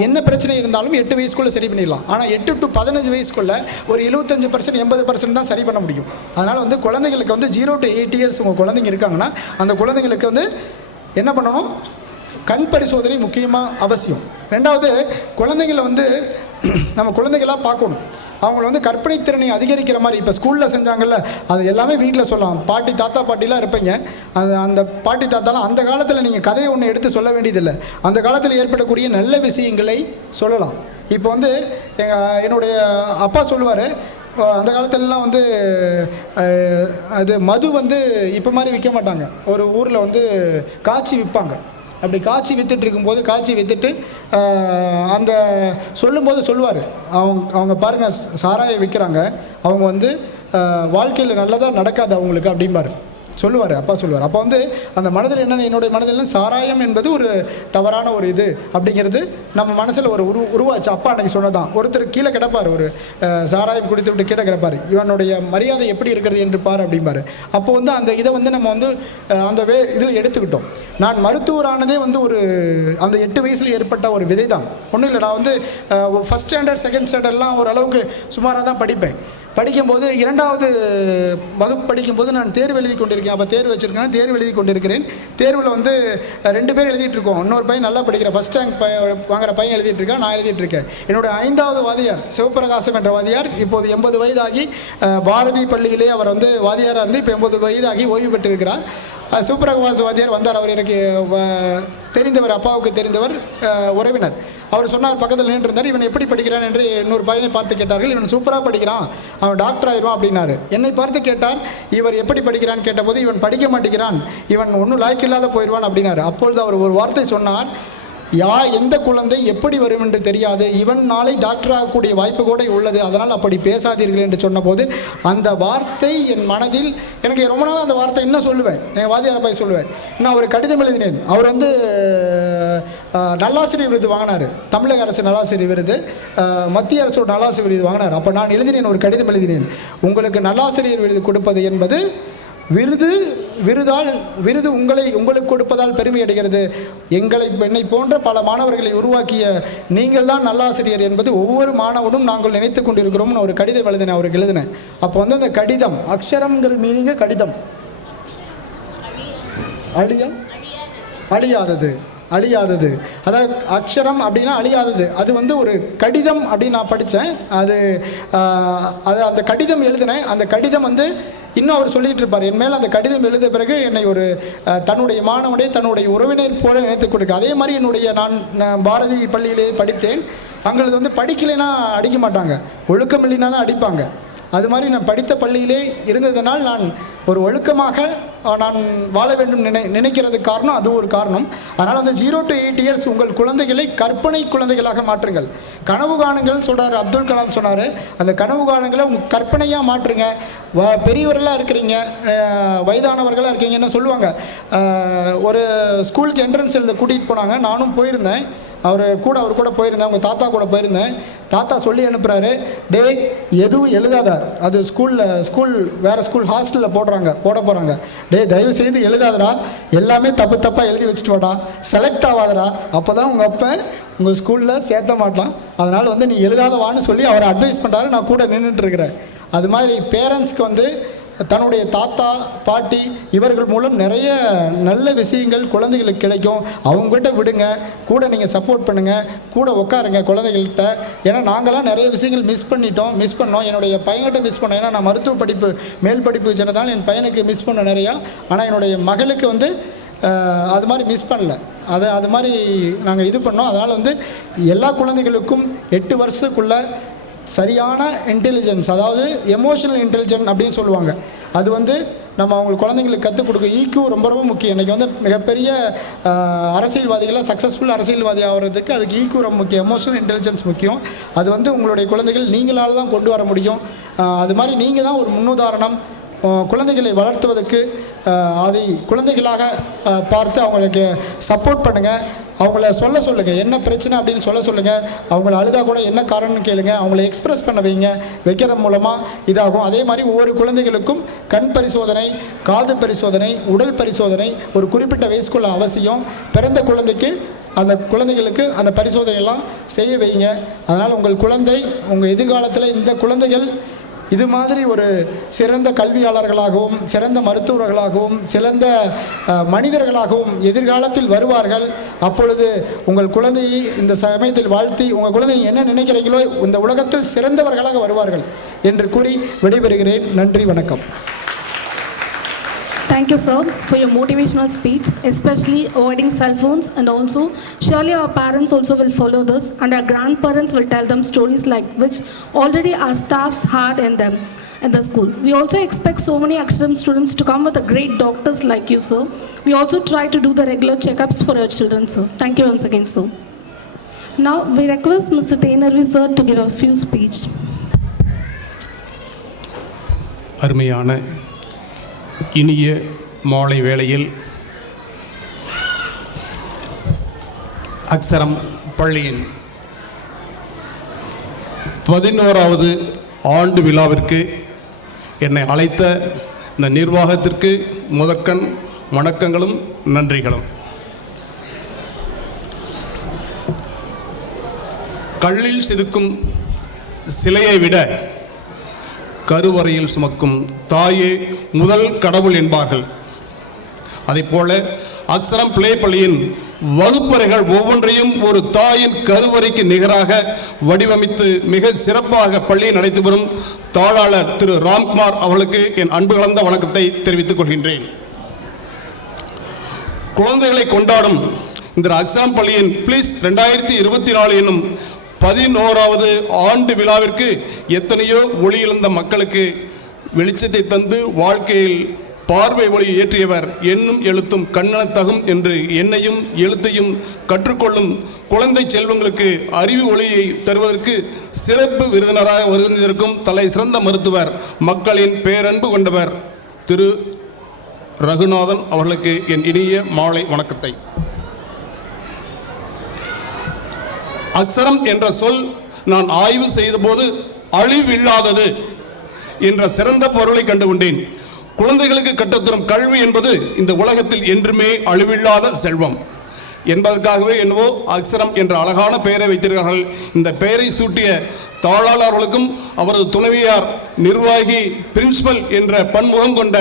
என்ன பிரச்சனை இருந்தாலும் 8 வயசுக்குள்ளே சரி பண்ணிடலாம். ஆனால் 8 to 15 வயசுக்குள்ளே ஒரு 75% 80% தான் சரி பண்ண முடியும். அதனால் வந்து குழந்தைங்களுக்கு வந்து 0 to 8 இயர்ஸ் உங்கள் குழந்தைங்க இருக்காங்கன்னா அந்த குழந்தைங்களுக்கு வந்து என்ன பண்ணணும், கண் பரிசோதனை முக்கியமாக அவசியம். 2வது, குழந்தைங்களை வந்து நம்ம குழந்தைகளாக பார்க்கணும். அவங்கள வந்து கற்பனை திறனை அதிகரிக்கிற மாதிரி இப்போ ஸ்கூலில் செஞ்சாங்கல்ல, அது எல்லாமே வீட்டில் சொல்லலாம். தாத்தா பாட்டிலாம் இருப்பீங்க. அந்த பாட்டி தாத்தாலாம் அந்த காலத்தில் நீங்கள் கதையை ஒன்று எடுத்து சொல்ல வேண்டியதில்லை, அந்த காலத்தில் ஏற்படக்கூடிய நல்ல விஷயங்களை சொல்லலாம். இப்போ வந்து என்னுடைய அப்பா சொல்லுவார், அந்த காலத்துலலாம் வந்து அது மது வந்து இப்போ மாதிரி விற்க மாட்டாங்க. ஒரு ஊரில் வந்து காய்ச்சி விற்பாங்க. அப்படி காய்ச்சி விற்றுட்டு அந்த சொல்லும்போது சொல்லுவார், அவங்க பாருங்கள் சாராயம் விற்கிறாங்க, அவங்க வந்து வாழ்க்கையில் நல்லதாக நடக்காது அவங்களுக்கு அப்படிம்பார் சொல்லுவார். அப்பா சொல்லுவார். அப்போ வந்து அந்த மனதில் என்னுடைய மனதில் சாராயம் என்பது ஒரு தவறான ஒரு இது அப்படிங்கிறது நம்ம மனசில் ஒரு உருவாச்சு. அப்பா அன்றைக்கி சொன்னதான். ஒருத்தர் கீழே கிடப்பார், ஒரு சாராயம் குடித்து விட்டு கீழே கிடப்பார், இவனுடைய மரியாதை எப்படி இருக்கிறது என்று பார் அப்படிம்பார். அப்போ வந்து அந்த இதை வந்து நம்ம வந்து அந்த இதில் எடுத்துக்கிட்டோம். நான் மருத்துவரானதே வந்து அந்த 8 வயசில் ஏற்பட்ட ஒரு விதை தான். ஒன்றும் இல்லை, நான் வந்து 1st standard 2nd standardலாம் ஓரளவுக்கு சுமாராக தான் படிப்பேன். படிக்கும்போது 2வது வகுப்பு படிக்கும்போது நான் தேர்வு எழுதி கொண்டிருக்கேன். அப்போ தேர்வு வச்சுருக்கேன், தேர்வு எழுதி கொண்டிருக்கிறேன். தேர்வில் வந்து 2 பேர் எழுதிட்டு இருக்கோம். இன்னொரு பையன் நல்லா படிக்கிற ஃபஸ்ட் ரேங்க் வாங்குற பையன் எழுதிட்டு இருக்கேன், நான் எழுதிட்டு இருக்கேன். என்னோட 5வது வாதியார் சிவபிரகாசம் என்ற வாதியார் இப்போது 80 வயதாகி பாரதி பள்ளியிலே அவர் வந்து வாதியாராக இருந்து இப்போ 80 வயதாகி ஓய்வு பெற்றிருக்கிறார். சிவபிரகாச வாதியார் வந்தார். அவர் எனக்கு தெரிந்தவர், அப்பாவுக்கு தெரிந்தவர், உறவினர். அவர் சொன்னார், பக்கத்தில் நின்றுருந்தார், இவன் எப்படி படிக்கிறான் என்று இன்னொரு பையனை பார்த்து கேட்டார்கள். இவன் சூப்பராக படிக்கிறான், அவன் டாக்டர் ஆயிடுவான் அப்படின்னாரு. என்னை பார்த்து கேட்டார், இவர் எப்படி படிக்கிறான்னு கேட்டபோது, இவன் படிக்க மாட்டேங்கிறான், இவன் ஒன்றும் லாய்க்கில்லாத போயிடுவான் அப்படின்னாரு. அப்பொழுது அவர் ஒரு வார்த்தை சொன்னார், எந்த குழந்தை எப்படி வரும் என்று தெரியாது, இவன் நாளை டாக்டர் ஆகக்கூடிய வாய்ப்பு கூட உள்ளது, அதனால் அப்படி பேசாதீர்கள் என்று சொன்னபோது அந்த வார்த்தை என் மனதில் எனக்கு ரொம்ப நாள் அந்த வார்த்தை இன்னும் சொல்லுவேன். என் வாதியார் போய் சொல்லுவேன். நான் ஒரு கடிதம் எழுதினேன். அவர் வந்து நல்லாசிரியர் விருது வாங்கினார், தமிழக அரசு நல்லாசிரியர் விருது, மத்திய அரசோட நல்லாசிரியர் விருது வாங்கினார். அப்போ நான் எழுதினேன், ஒரு கடிதம் எழுதினேன், உங்களுக்கு நல்லாசிரியர் விருது கொடுப்பது என்பது விருது விருது உங்களுக்கு கொடுப்பதால் பெருமை அடைகிறது. என்னை போன்ற பல மாணவர்களை உருவாக்கிய நீங்கள் தான் நல்லாசிரியர் என்பது ஒவ்வொரு மாணவனும் நாங்கள் நினைத்து கொண்டிருக்கிறோம்னு ஒரு கடிதம் அவருக்கு எழுதினேன். அப்போ வந்து அந்த கடிதம், அக்ஷரம்ங்கிறது மீனிங்க கடிதம், அழியாதது. அதாவது அக்ஷரம் அப்படின்னா அழியாதது. அது வந்து ஒரு கடிதம் அப்படின்னு நான் படித்தேன். அது அந்த கடிதம் எழுதினேன். அந்த கடிதம் வந்து இன்னும் அவர் சொல்லிகிட்டு இருப்பார். என் மேலே அந்த கடிதம் எழுத பிறகு என்னை ஒரு தன்னுடைய மாணவனை தன்னுடைய உறவினர் போல நினைத்து கொடுக்க. அதே மாதிரி நான் பாரதி பள்ளியிலே படித்தேன். அங்களுக்கு வந்து படிக்கலைன்னா அடிக்க மாட்டாங்க, ஒழுக்கம் இல்லைன்னா தான் அடிப்பாங்க. அது மாதிரி நான் படித்த பள்ளியிலே இருந்ததனால் நான் ஒரு ஒழுக்கமாக நான் வாழ வேண்டும் நினைக்கிறதுக்கு காரணம் அது ஒரு காரணம். அதனால் அந்த 0 to 8 years உங்கள் குழந்தைகளை கற்பனை குழந்தைகளாக மாற்றுங்கள். கனவு காணுங்கள்னு சொல்கிறார் அப்துல் கலாம் சொன்னார். அந்த கனவு காணுங்களை உங்கள் கற்பனையாக மாற்றுங்க. பெரியவர்களாக இருக்கிறீங்க, வயதானவர்களாக இருக்கீங்கன்னு சொல்லுவாங்க. ஒரு ஸ்கூலுக்கு என்ட்ரன்ஸ் எழுத கூட்டிகிட்டு போனாங்க. நானும் போயிருந்தேன். அவர் கூட போயிருந்தேன். அவங்க தாத்தா கூட போயிருந்தேன். தாத்தா சொல்லி அனுப்புகிறாரு, டேய் எதுவும் எழுதாத, அது வேறு ஸ்கூல் ஹாஸ்டலில் போட போகிறாங்க. தயவு செய்து எழுதாதடா, எல்லாமே தப்பாக எழுதி வச்சுட்டு வாடா, செலக்ட் ஆகாதடா, அப்போ தான் உங்கள் அப்பா உங்கள் ஸ்கூலில் சேர்த்த மாட்டான். அதனால் வந்து நீ எழுதாதவான்னு சொல்லி அவரை அட்வைஸ் பண்ணுறாரு. நான் கூட நின்றுட்டுருக்கிறேன். அது மாதிரி பேரண்ட்ஸ்க்கு வந்து தன்னுடைய தாத்தா பாட்டி இவர்கள் மூலம் நிறைய நல்ல விஷயங்கள் குழந்தைகளுக்கு கிடைக்கும். அவங்ககிட்ட விடுங்க, கூட நீங்கள் சப்போர்ட் பண்ணுங்கள், கூட உட்காருங்க குழந்தைகள்கிட்ட. ஏன்னா நாங்களாம் நிறைய விஷயங்கள் மிஸ் பண்ணோம். என்னுடைய பையன்கிட்ட மிஸ் பண்ணோம். ஏன்னா நான் மருத்துவ படிப்பு மேல் படிப்பு சென்றதால் என் பையனுக்கு மிஸ் பண்ண நிறையா. ஆனால் என்னுடைய மகளுக்கு வந்து அது மாதிரி மிஸ் பண்ணல. அது மாதிரி நாங்கள் இது பண்ணோம். அதனால் வந்து எல்லா குழந்தைகளுக்கும் 8 வருஷத்துக்குள்ளே சரியான இன்டெலிஜென்ஸ், அதாவது எமோஷனல் இன்டெலிஜென்ஸ் அப்படின்னு சொல்லுவாங்க. அது வந்து நம்ம அவங்களுக்கு குழந்தைங்களுக்கு கற்றுக் கொடுக்க ஈக்யூ ரொம்ப ரொம்ப முக்கியம். இன்றைக்கி வந்து மிகப்பெரிய அரசியல்வாதிகளாக சக்ஸஸ்ஃபுல் அரசியல்வாதி ஆகிறதுக்கு அதுக்கு ஈக்யூ ரொம்ப முக்கியம், எமோஷனல் இன்டெலிஜென்ஸ் முக்கியம். அது வந்து உங்களுடைய குழந்தைகள் நீங்களால் தான் கொண்டு வர முடியும். அது மாதிரி நீங்கள் தான் ஒரு முன்னுதாரணம். குழந்தைகளை வளர்த்துவதற்கு அதை குழந்தைகளாக பார்த்து அவங்களுக்கு சப்போர்ட் பண்ணுங்கள். அவங்கள சொல்லுங்கள் என்ன பிரச்சனை அப்படின்னு சொல்லுங்கள். அவங்கள அழுதா கூட என்ன காரணம்னு கேளுங்க. அவங்கள எக்ஸ்பிரஸ் பண்ண வைக்கிற மூலமாக இதாகும். அதே மாதிரி ஒவ்வொரு குழந்தைகளுக்கும் கண் பரிசோதனை, காது பரிசோதனை, உடல் பரிசோதனை ஒரு குறிப்பிட்ட வயசுக்குள்ள அவசியம். பிறந்த குழந்தைக்கு அந்த குழந்தைகளுக்கு அந்த பரிசோதனையெல்லாம் செய்ய வைங்க. அதனால் உங்கள் எதிர்காலத்தில் இந்த குழந்தைகள் இது மாதிரி ஒரு சிறந்த கல்வியாளர்களாகவும் சிறந்த மருத்துவர்களாகவும் சிறந்த மனிதர்களாகவும் எதிர்காலத்தில் வருவார்கள். அப்பொழுது உங்கள் குழந்தையை இந்த சமயத்தில் வாழ்த்தி உங்கள் குழந்தை என்ன நினைக்கிறீங்களோ இந்த உலகத்தில் சிறந்தவர்களாக வருவார்கள் என்று கூறி விடைபெறுகிறேன். நன்றி, வணக்கம். Thank you, sir, for your motivational speech, especially avoiding cell phones, and also surely our parents also will follow this, and our grandparents will tell them stories like which already our staffs had in them in the school. We also expect so many Aksharam students to come with a great doctors like you, sir. We also try to do the regular checkups for our children, sir. Thank you once again, sir. Now we request Mr. Thenarvi, sir, to give a few speech. அருமையான இனிய மாலை வேளையில் அக்ஷரம் பள்ளியின் 11வது ஆண்டு விழாவிற்கு என்னை அழைத்த இந்த நிர்வாகத்திற்கு முதற்கண் வணக்கங்களும் நன்றிகளும். கல்லில் செதுக்கும் சிலையை விட கருவறையில் சுமக்கும் தாயே முதல் கடவுள் என்பார்கள். அதைப்போல அக்ஷரம் பிள்ளை பள்ளியின் வகுப்பறைகள் ஒவ்வொன்றையும் ஒரு தாயின் கருவறைக்கு நிகராக வடிவமைத்து மிக சிறப்பாக பள்ளியை நடத்தி வரும் தாளாளர் திரு ராம்குமார் அவர்களுக்கு என் அன்பு கலந்த வணக்கத்தை தெரிவித்துக் கொள்கின்றேன். குழந்தைகளை கொண்டாடும் இந்த அக்ஷரம் பள்ளியின் பிளீஸ் 2024 என்னும் 11வது ஆண்டு விழாவிற்கு எத்தனையோ ஒளி இழந்த மக்களுக்கு வெளிச்சத்தை தந்து வாழ்க்கையில் பார்வை ஒளி ஏற்றியவர் என்னும் எழுத்தும் கண்ணனத்தகும் என்று என்னையும் எழுத்தையும் கற்றுக்கொள்ளும் குழந்தை செல்வங்களுக்கு அறிவு ஒளியை தருவதற்கு சிறப்பு விருந்தினராக வருகின்றிருக்கும் தலை சிறந்த மருத்துவர், மக்களின் பேரன்பு கொண்டவர் திரு ரகுநாதன் அவர்களுக்கு என் இனிய மாலை வணக்கத்தை. அக்ஷரம் என்ற சொல் நான் ஆய்வு செய்தபோது அழிவில்லாதது என்ற சிறந்த பொருளை கண்டுகொண்டேன். குழந்தைகளுக்கு கற்றுத்தரும் கல்வி என்பது இந்த உலகத்தில் என்றுமே அழிவில்லாத செல்வம் என்பதற்காகவே என்னவோ அக்ஷரம் என்ற அழகான பெயரை வைத்திருக்கிறார்கள். இந்த பெயரை சூட்டிய தாளாளர் அவர்களுக்கும் அவரது துணைவியார் நிர்வாகி பிரின்சிபல் என்ற பன்முகம் கொண்ட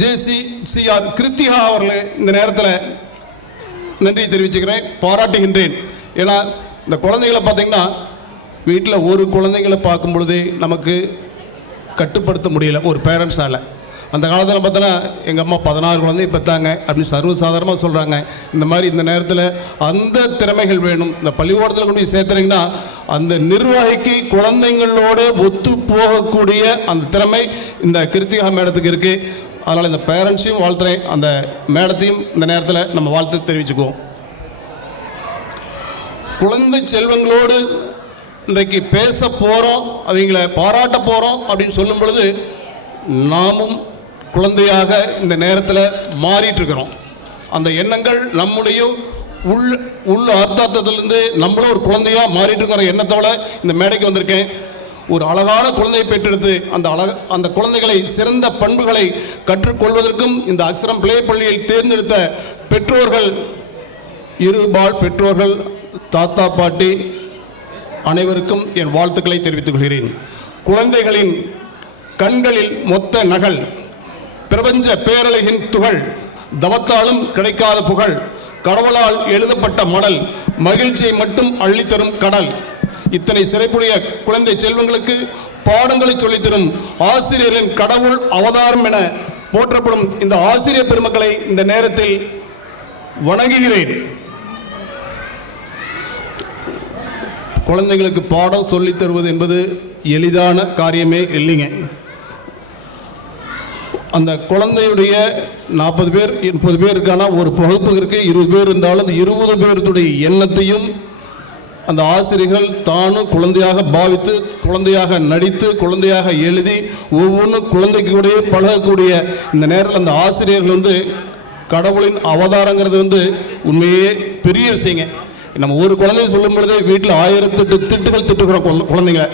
ஜேசிஆர் கிருத்திகா அவர்களை இந்த நேரத்தில் நன்றி தெரிவிச்சுக்கிறேன், பாராட்டுகின்றேன். ஏன்னா இந்த குழந்தைகளை பார்த்தீங்கன்னா வீட்டில் ஒரு குழந்தைங்களை பார்க்கும் பொழுதே நமக்கு கட்டுப்படுத்த முடியல ஒரு பேரண்ட்ஸால். அந்த காலத்தில் பார்த்தோன்னா எங்கள் அம்மா 16 குழந்தை பெற்றாங்க அப்படின்னு சர்வசாதாரணமாக சொல்கிறாங்க. இந்த மாதிரி இந்த நேரத்தில் அந்த திறமைகள் வேணும். இந்த பள்ளிக்கூடத்தில் கொண்டு போய் சேர்த்துறீங்கன்னா அந்த நிர்வாகிக்கு குழந்தைங்களோட ஒத்து போகக்கூடிய அந்த திறமை இந்த கிருத்திகா மேடத்துக்கு இருக்குது. அதனால் இந்த பேரண்ட்ஸையும் வாழ்த்துறேன், அந்த மேடத்தையும் இந்த நேரத்தில் நம்ம வாழ்த்து தெரிவிச்சுக்குவோம். குழந்தை செல்வங்களோடு இன்றைக்கு பேச போகிறோம், அவங்கள பாராட்ட போகிறோம் அப்படின்னு சொல்லும் பொழுது நாமும் குழந்தையாக இந்த நேரத்தில் மாறிட்டுருக்கிறோம். அந்த எண்ணங்கள் நம்முடைய உள் அர்த்தத்திலிருந்து நம்மளும் ஒரு குழந்தையாக மாறிட்டு இருக்கிற எண்ணத்தோட இந்த மேடைக்கு வந்திருக்கேன். ஒரு அழகான குழந்தையை பெற்றெடுத்து அந்த குழந்தைகளை சிறந்த பண்புகளை கற்றுக்கொள்வதற்கும் இந்த அக்ஷரம் பிள்ளை பள்ளியை தேர்ந்தெடுத்த பெற்றோர்கள், இருபால் பெற்றோர்கள், தாத்தா பாட்டி அனைவருக்கும் என் வாழ்த்துக்களை தெரிவித்துக் கொள்கிறேன். குழந்தைகளின் கண்களில் மொத்த நகல், பிரபஞ்ச பேரழகின் துகள், தவத்தாலும் கிடைக்காத புகழ், கடவுளால் எழுதப்பட்ட மடல், மகிழ்ச்சியை மட்டும் அள்ளித்தரும் கடல். இத்தனை சிறைப்புடைய குழந்தை செல்வங்களுக்கு பாடங்களை சொல்லித்தரும் ஆசிரியரின் கடவுள் அவதாரம் என போற்றப்படும் இந்த ஆசிரியர் பெருமக்களை இந்த நேரத்தில் வணங்குகிறேன். குழந்தைங்களுக்கு பாடம் சொல்லித் தருவது என்பது எளிதான காரியமே இல்லைங்க. அந்த குழந்தையுடைய 40 பேர் 30 பேர் இருக்கானா ஒரு வகுப்புக்கு 20 பேர் இருந்தாலும் அந்த 20 பேருடைய எண்ணத்தையும் அந்த ஆசிரியர்கள் தானும் குழந்தையாக பாவித்து, குழந்தையாக நடித்து, குழந்தையாக எழுதி ஒவ்வொன்றும் குழந்தைக்கு கூட பழகக்கூடிய இந்த நேரத்தில் அந்த ஆசிரியர்கள் கடவுளின் அவதாரங்கிறது உண்மையே பெரிய விஷயங்க. நம்ம ஒரு குழந்தைய சொல்லும் பொழுதே வீட்டில் 1008 திட்டுகள் திட்டுக்கிறோம் குழந்தைங்களை.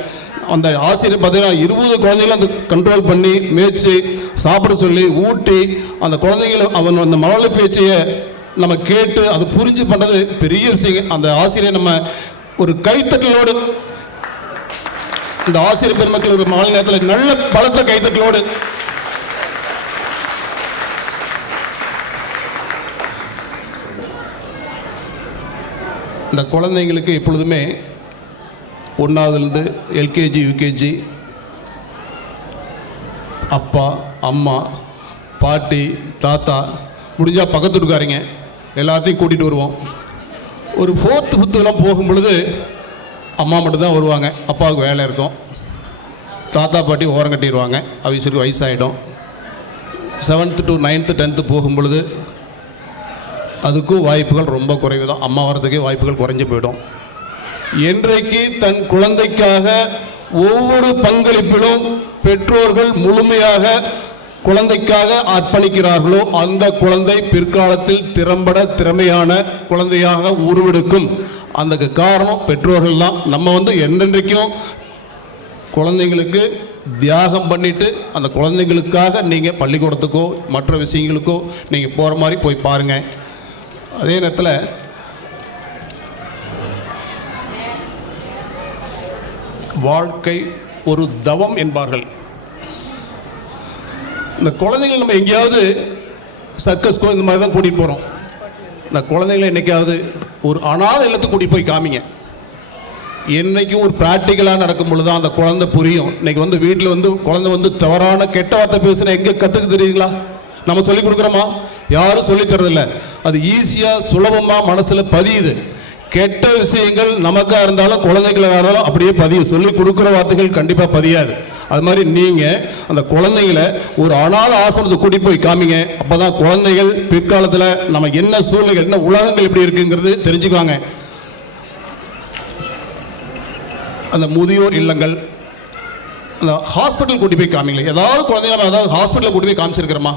அந்த ஆசிரியர் பார்த்தீங்கன்னா 20 குழந்தைகளை அந்த கண்ட்ரோல் பண்ணி மேய்ச்சி சாப்பிட சொல்லி ஊட்டி அந்த குழந்தைங்களை அவன் அந்த மழலை பேச்சையை நம்ம கேட்டு அது புரிஞ்சு பண்ணுறது பெரிய விஷயம். அந்த ஆசிரியர் நம்ம ஒரு கைத்தட்டலோடு இந்த ஆசிரியர் பெருமக்கள் ஒரு மாலை நேரத்தில் நல்ல பலத்த கைத்தட்டலோடு இந்த குழந்தைங்களுக்கு எப்பொழுதுமே 1ஆவதுலேருந்து எல்கேஜி யூகேஜி அப்பா அம்மா பாட்டி தாத்தா முடிஞ்சால் பக்கத்து வீட்டுக்காரங்க எல்லாத்தையும் கூட்டிகிட்டு வருவோம். ஒரு 4th 5th போகும் பொழுது அம்மா மட்டும்தான் வருவாங்க, அப்பாவுக்கு வேலை இருக்கும். தாத்தா பாட்டி ஓரம் கட்டிடுவாங்க, அவங்களுக்கு வயசாகிடும். 7th to 9th 10th போகும் பொழுது அதுக்கும் வாய்ப்புகள் ரொம்ப குறைவு தான், அம்மா வர்றதுக்கே வாய்ப்புகள் குறைஞ்சி போயிடும். என்றைக்கு தன் குழந்தைக்காக ஒவ்வொரு பங்களிப்பிலும் பெற்றோர்கள் முழுமையாக குழந்தைக்காக அர்ப்பணிக்கிறார்களோ அந்த குழந்தை பிற்காலத்தில் திறமையான குழந்தையாக உருவெடுக்கும். அதுக்கு காரணம் பெற்றோர்கள் தான். நம்ம என்றென்றைக்கும் குழந்தைங்களுக்கு தியாகம் பண்ணிட்டு அந்த குழந்தைங்களுக்காக நீங்கள் பள்ளிக்கூடத்துக்கோ மற்ற விஷயங்களுக்கோ நீங்கள் போகிற மாதிரி போய் பாருங்கள். அதே நேரத்தில் வாழ்க்கை ஒரு தவம் என்பார்கள். இந்த குழந்தைகள் நம்ம எங்கேயாவது சர்க்கஸ்கோ இந்த மாதிரி தான் கூட்டிகிட்டு போகிறோம். இந்த குழந்தைகளை என்றைக்காவது ஒரு அனாதை இல்லத்துக்கு கூட்டிகிட்டு போய் காமிங்க. என்றைக்கும் ஒரு ப்ராக்டிக்கலாக நடக்கும் பொழுது தான் அந்த குழந்தை புரியும். இன்றைக்கி வீட்டில் குழந்தை தவறான கெட்ட வார்த்தை பேசுனா எங்கே கற்றுக்க தெரியுங்களா? நம்ம சொல்லிக் கொடுக்குறோமா? யாரும் சொல்லித் தரதில்லை. அது ஈஸியாக சுலபமாக மனசில் பதியுது. கெட்ட விஷயங்கள் நமக்காக இருந்தாலும் குழந்தைகளாக இருந்தாலும் அப்படியே பதியும். சொல்லிக் கொடுக்குற வார்த்தைகள் கண்டிப்பாக பதியாது. அது மாதிரி நீங்கள் அந்த குழந்தைகளை ஒரு அனாதை ஆசிரமத்துக்கு கூட்டிகிட்டு போய் காமிங்க. அப்போ தான் குழந்தைகள் பிற்காலத்தில் நம்ம என்ன சூழ்நிலைகள் என்ன உலகங்கள் எப்படி இருக்குங்கிறது தெரிஞ்சுக்குவாங்க. அந்த முதியோர் இல்லங்கள் அந்த ஹாஸ்பிட்டல் கூட்டி போய் காமிங்களே. ஏதாவது குழந்தைங்க ஏதாவது ஹாஸ்பிட்டலில் கூட்டி போய் காமிச்சிருக்கிறோமா?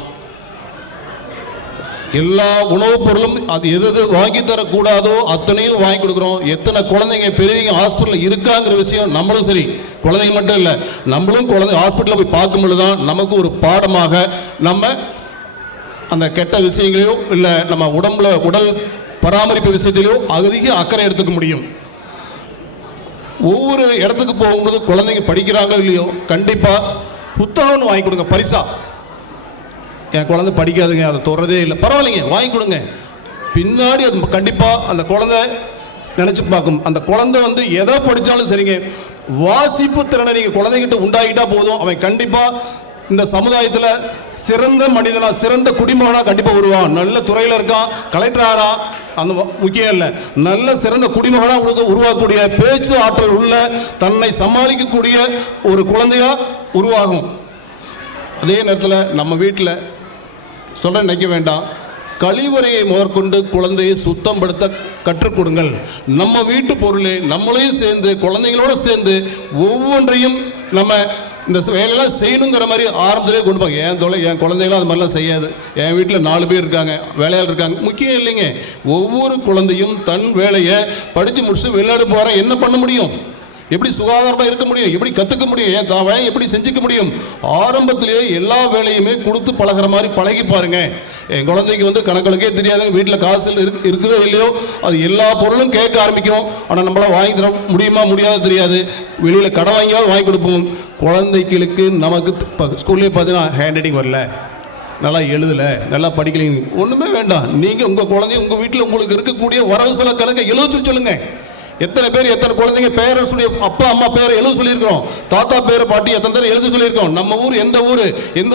எல்லா உணவுப் பொருளும் அது எது எது வாங்கி தரக்கூடாதோ அத்தனையும் வாங்கி கொடுக்குறோம். எத்தனை குழந்தைங்க பெரியவங்க ஹாஸ்பிட்டலில் இருக்காங்கிற விஷயம் நம்மளும் சரி, குழந்தைங்க மட்டும் இல்லை, நம்மளும் குழந்தை ஹாஸ்பிட்டலில் போய் பார்க்கும்பொழுது தான் நமக்கு ஒரு பாடமாக நம்ம அந்த கெட்ட விஷயங்களையோ இல்லை நம்ம உடல் பராமரிப்பு விஷயத்திலையோ அதிக அக்கறை எடுத்துக்க முடியும். ஒவ்வொரு இடத்துக்கு போகும்போது குழந்தைங்க படிக்கிறாங்களோ இல்லையோ கண்டிப்பாக புத்தகம்னு வாங்கி கொடுங்க. பரிசா என் குழந்தை படிக்காதுங்க, அதை தொடரதே இல்லை, பரவாயில்லைங்க வாங்கி கொடுங்க. பின்னாடி அது கண்டிப்பாக அந்த குழந்தை நினச்சி பார்க்கும். அந்த குழந்தை எதை படித்தாலும் சரிங்க, வாசிப்பு திறனை நீங்கள் குழந்தைகிட்ட உண்டாகிட்டா போதும், அவன் கண்டிப்பாக இந்த சமுதாயத்தில் சிறந்த மனிதனா சிறந்த குடிமகனாக கண்டிப்பாக வருவான். நல்ல துறையில் இருக்கான், கலெக்டராரா, அந்த முக்கியம் இல்லை, நல்ல சிறந்த குடிமகனாக உங்களுக்கு உருவாக்கக்கூடிய பேச்சு ஆற்றல் உள்ள தன்னை சமாளிக்கக்கூடிய ஒரு குழந்தையா உருவாகும். அதே நேரத்தில் நம்ம வீட்டில் சொல்ல நினைக்க வேண்டாம், கழிவறையை முதற்கொண்டு குழந்தையை சுத்தப்படுத்த கற்றுக் கொடுங்கள். நம்ம வீட்டு பொருளை நம்மளையும் சேர்ந்து குழந்தைங்களோடு சேர்ந்து ஒவ்வொன்றையும் நம்ம இந்த வேலையெல்லாம் செய்யணுங்கிற மாதிரி ஆரம்பத்திலே கொண்டு போங்க. என் குழந்தைகளும் அது மாதிரிலாம் செய்யாது. என் வீட்டில் 4 பேர் இருக்காங்க, வேலையால் இருக்காங்க, முக்கியம் இல்லைங்க. ஒவ்வொரு குழந்தையும் தன் வேலையை படித்து முடிச்சு வெளிநாடு போகிறேன் என்ன பண்ண முடியும், எப்படி சுகாதாரமாக இருக்க முடியும், எப்படி கற்றுக்க முடியும், ஏன் தாவை எப்படி செஞ்சுக்க முடியும். ஆரம்பத்திலேயே எல்லா வேலையுமே கொடுத்து பழகிற மாதிரி பழகி பாருங்க. என் குழந்தைக்கு கணக்கே தெரியாதுங்க, வீட்டில் காசு இருக்குதோ இல்லையோ அது எல்லா பொருளும் கேட்க ஆரம்பிக்கும். ஆனால் நம்மளால் வாங்கி தர முடியுமா முடியாது தெரியாது, வெளியில் கடை வாங்கியாவது வாங்கி கொடுப்போம். குழந்தைகளுக்கு நமக்கு ஸ்கூல்லேயே பார்த்தீங்கன்னா ஹேண்ட் ரைட்டிங் வரல, நல்லா எழுதலை, நல்லா படிக்கலைங்க, ஒன்றுமே வேண்டாம். நீங்கள் உங்கள் குழந்தைய உங்கள் வீட்டில் உங்களுக்கு இருக்கக்கூடிய வரவு செலவு கணக்கை எழுத சொல்லுங்கள். எத்தனை பேர் எத்தனை குழந்தைங்க பேரண்ட்ஸுடைய அப்பா அம்மா பேரை எழுத சொல்லியிருக்கிறோம், தாத்தா பேரை பாட்டி எத்தனை பேர் எழுத சொல்லியிருக்கோம், நம்ம ஊர் எந்த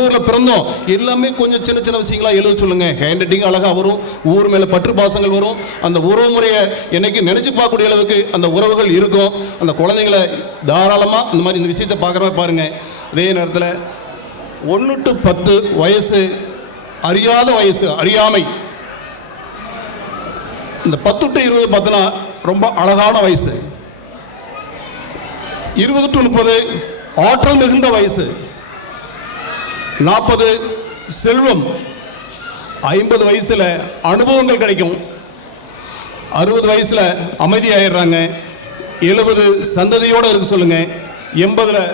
ஊரில் பிறந்தோம், எல்லாமே கொஞ்சம் சின்ன சின்ன விஷயங்களா எழுத சொல்லுங்க. ஹேண்ட் ரைட்டிங் அழகாக வரும், ஊர் மேலே பற்று பாசங்கள் வரும். அந்த உறவு முறையை என்னைக்கு நினச்சி பார்க்கக்கூடிய அளவுக்கு அந்த உறவுகள் இருக்கும். அந்த குழந்தைங்களை தாராளமாக இந்த மாதிரி இந்த விஷயத்தை பார்க்குற மாதிரி பாருங்கள். அதே நேரத்தில் 1 to 10 வயசு அறியாத வயசு, அறியாமை. இந்த 10 to 20 பார்த்தோன்னா ரொம்ப அழகான வயசு. 20 to 30 ஆற்றல் மிகுந்த வயசு. 40 செல்வம். 50 வயசுல அனுபவங்கள் கிடைக்கும். 60 வயசுல அமைதியாயிடுறாங்க. 70 சந்ததியோடு இருக்க சொல்லுங்க. 80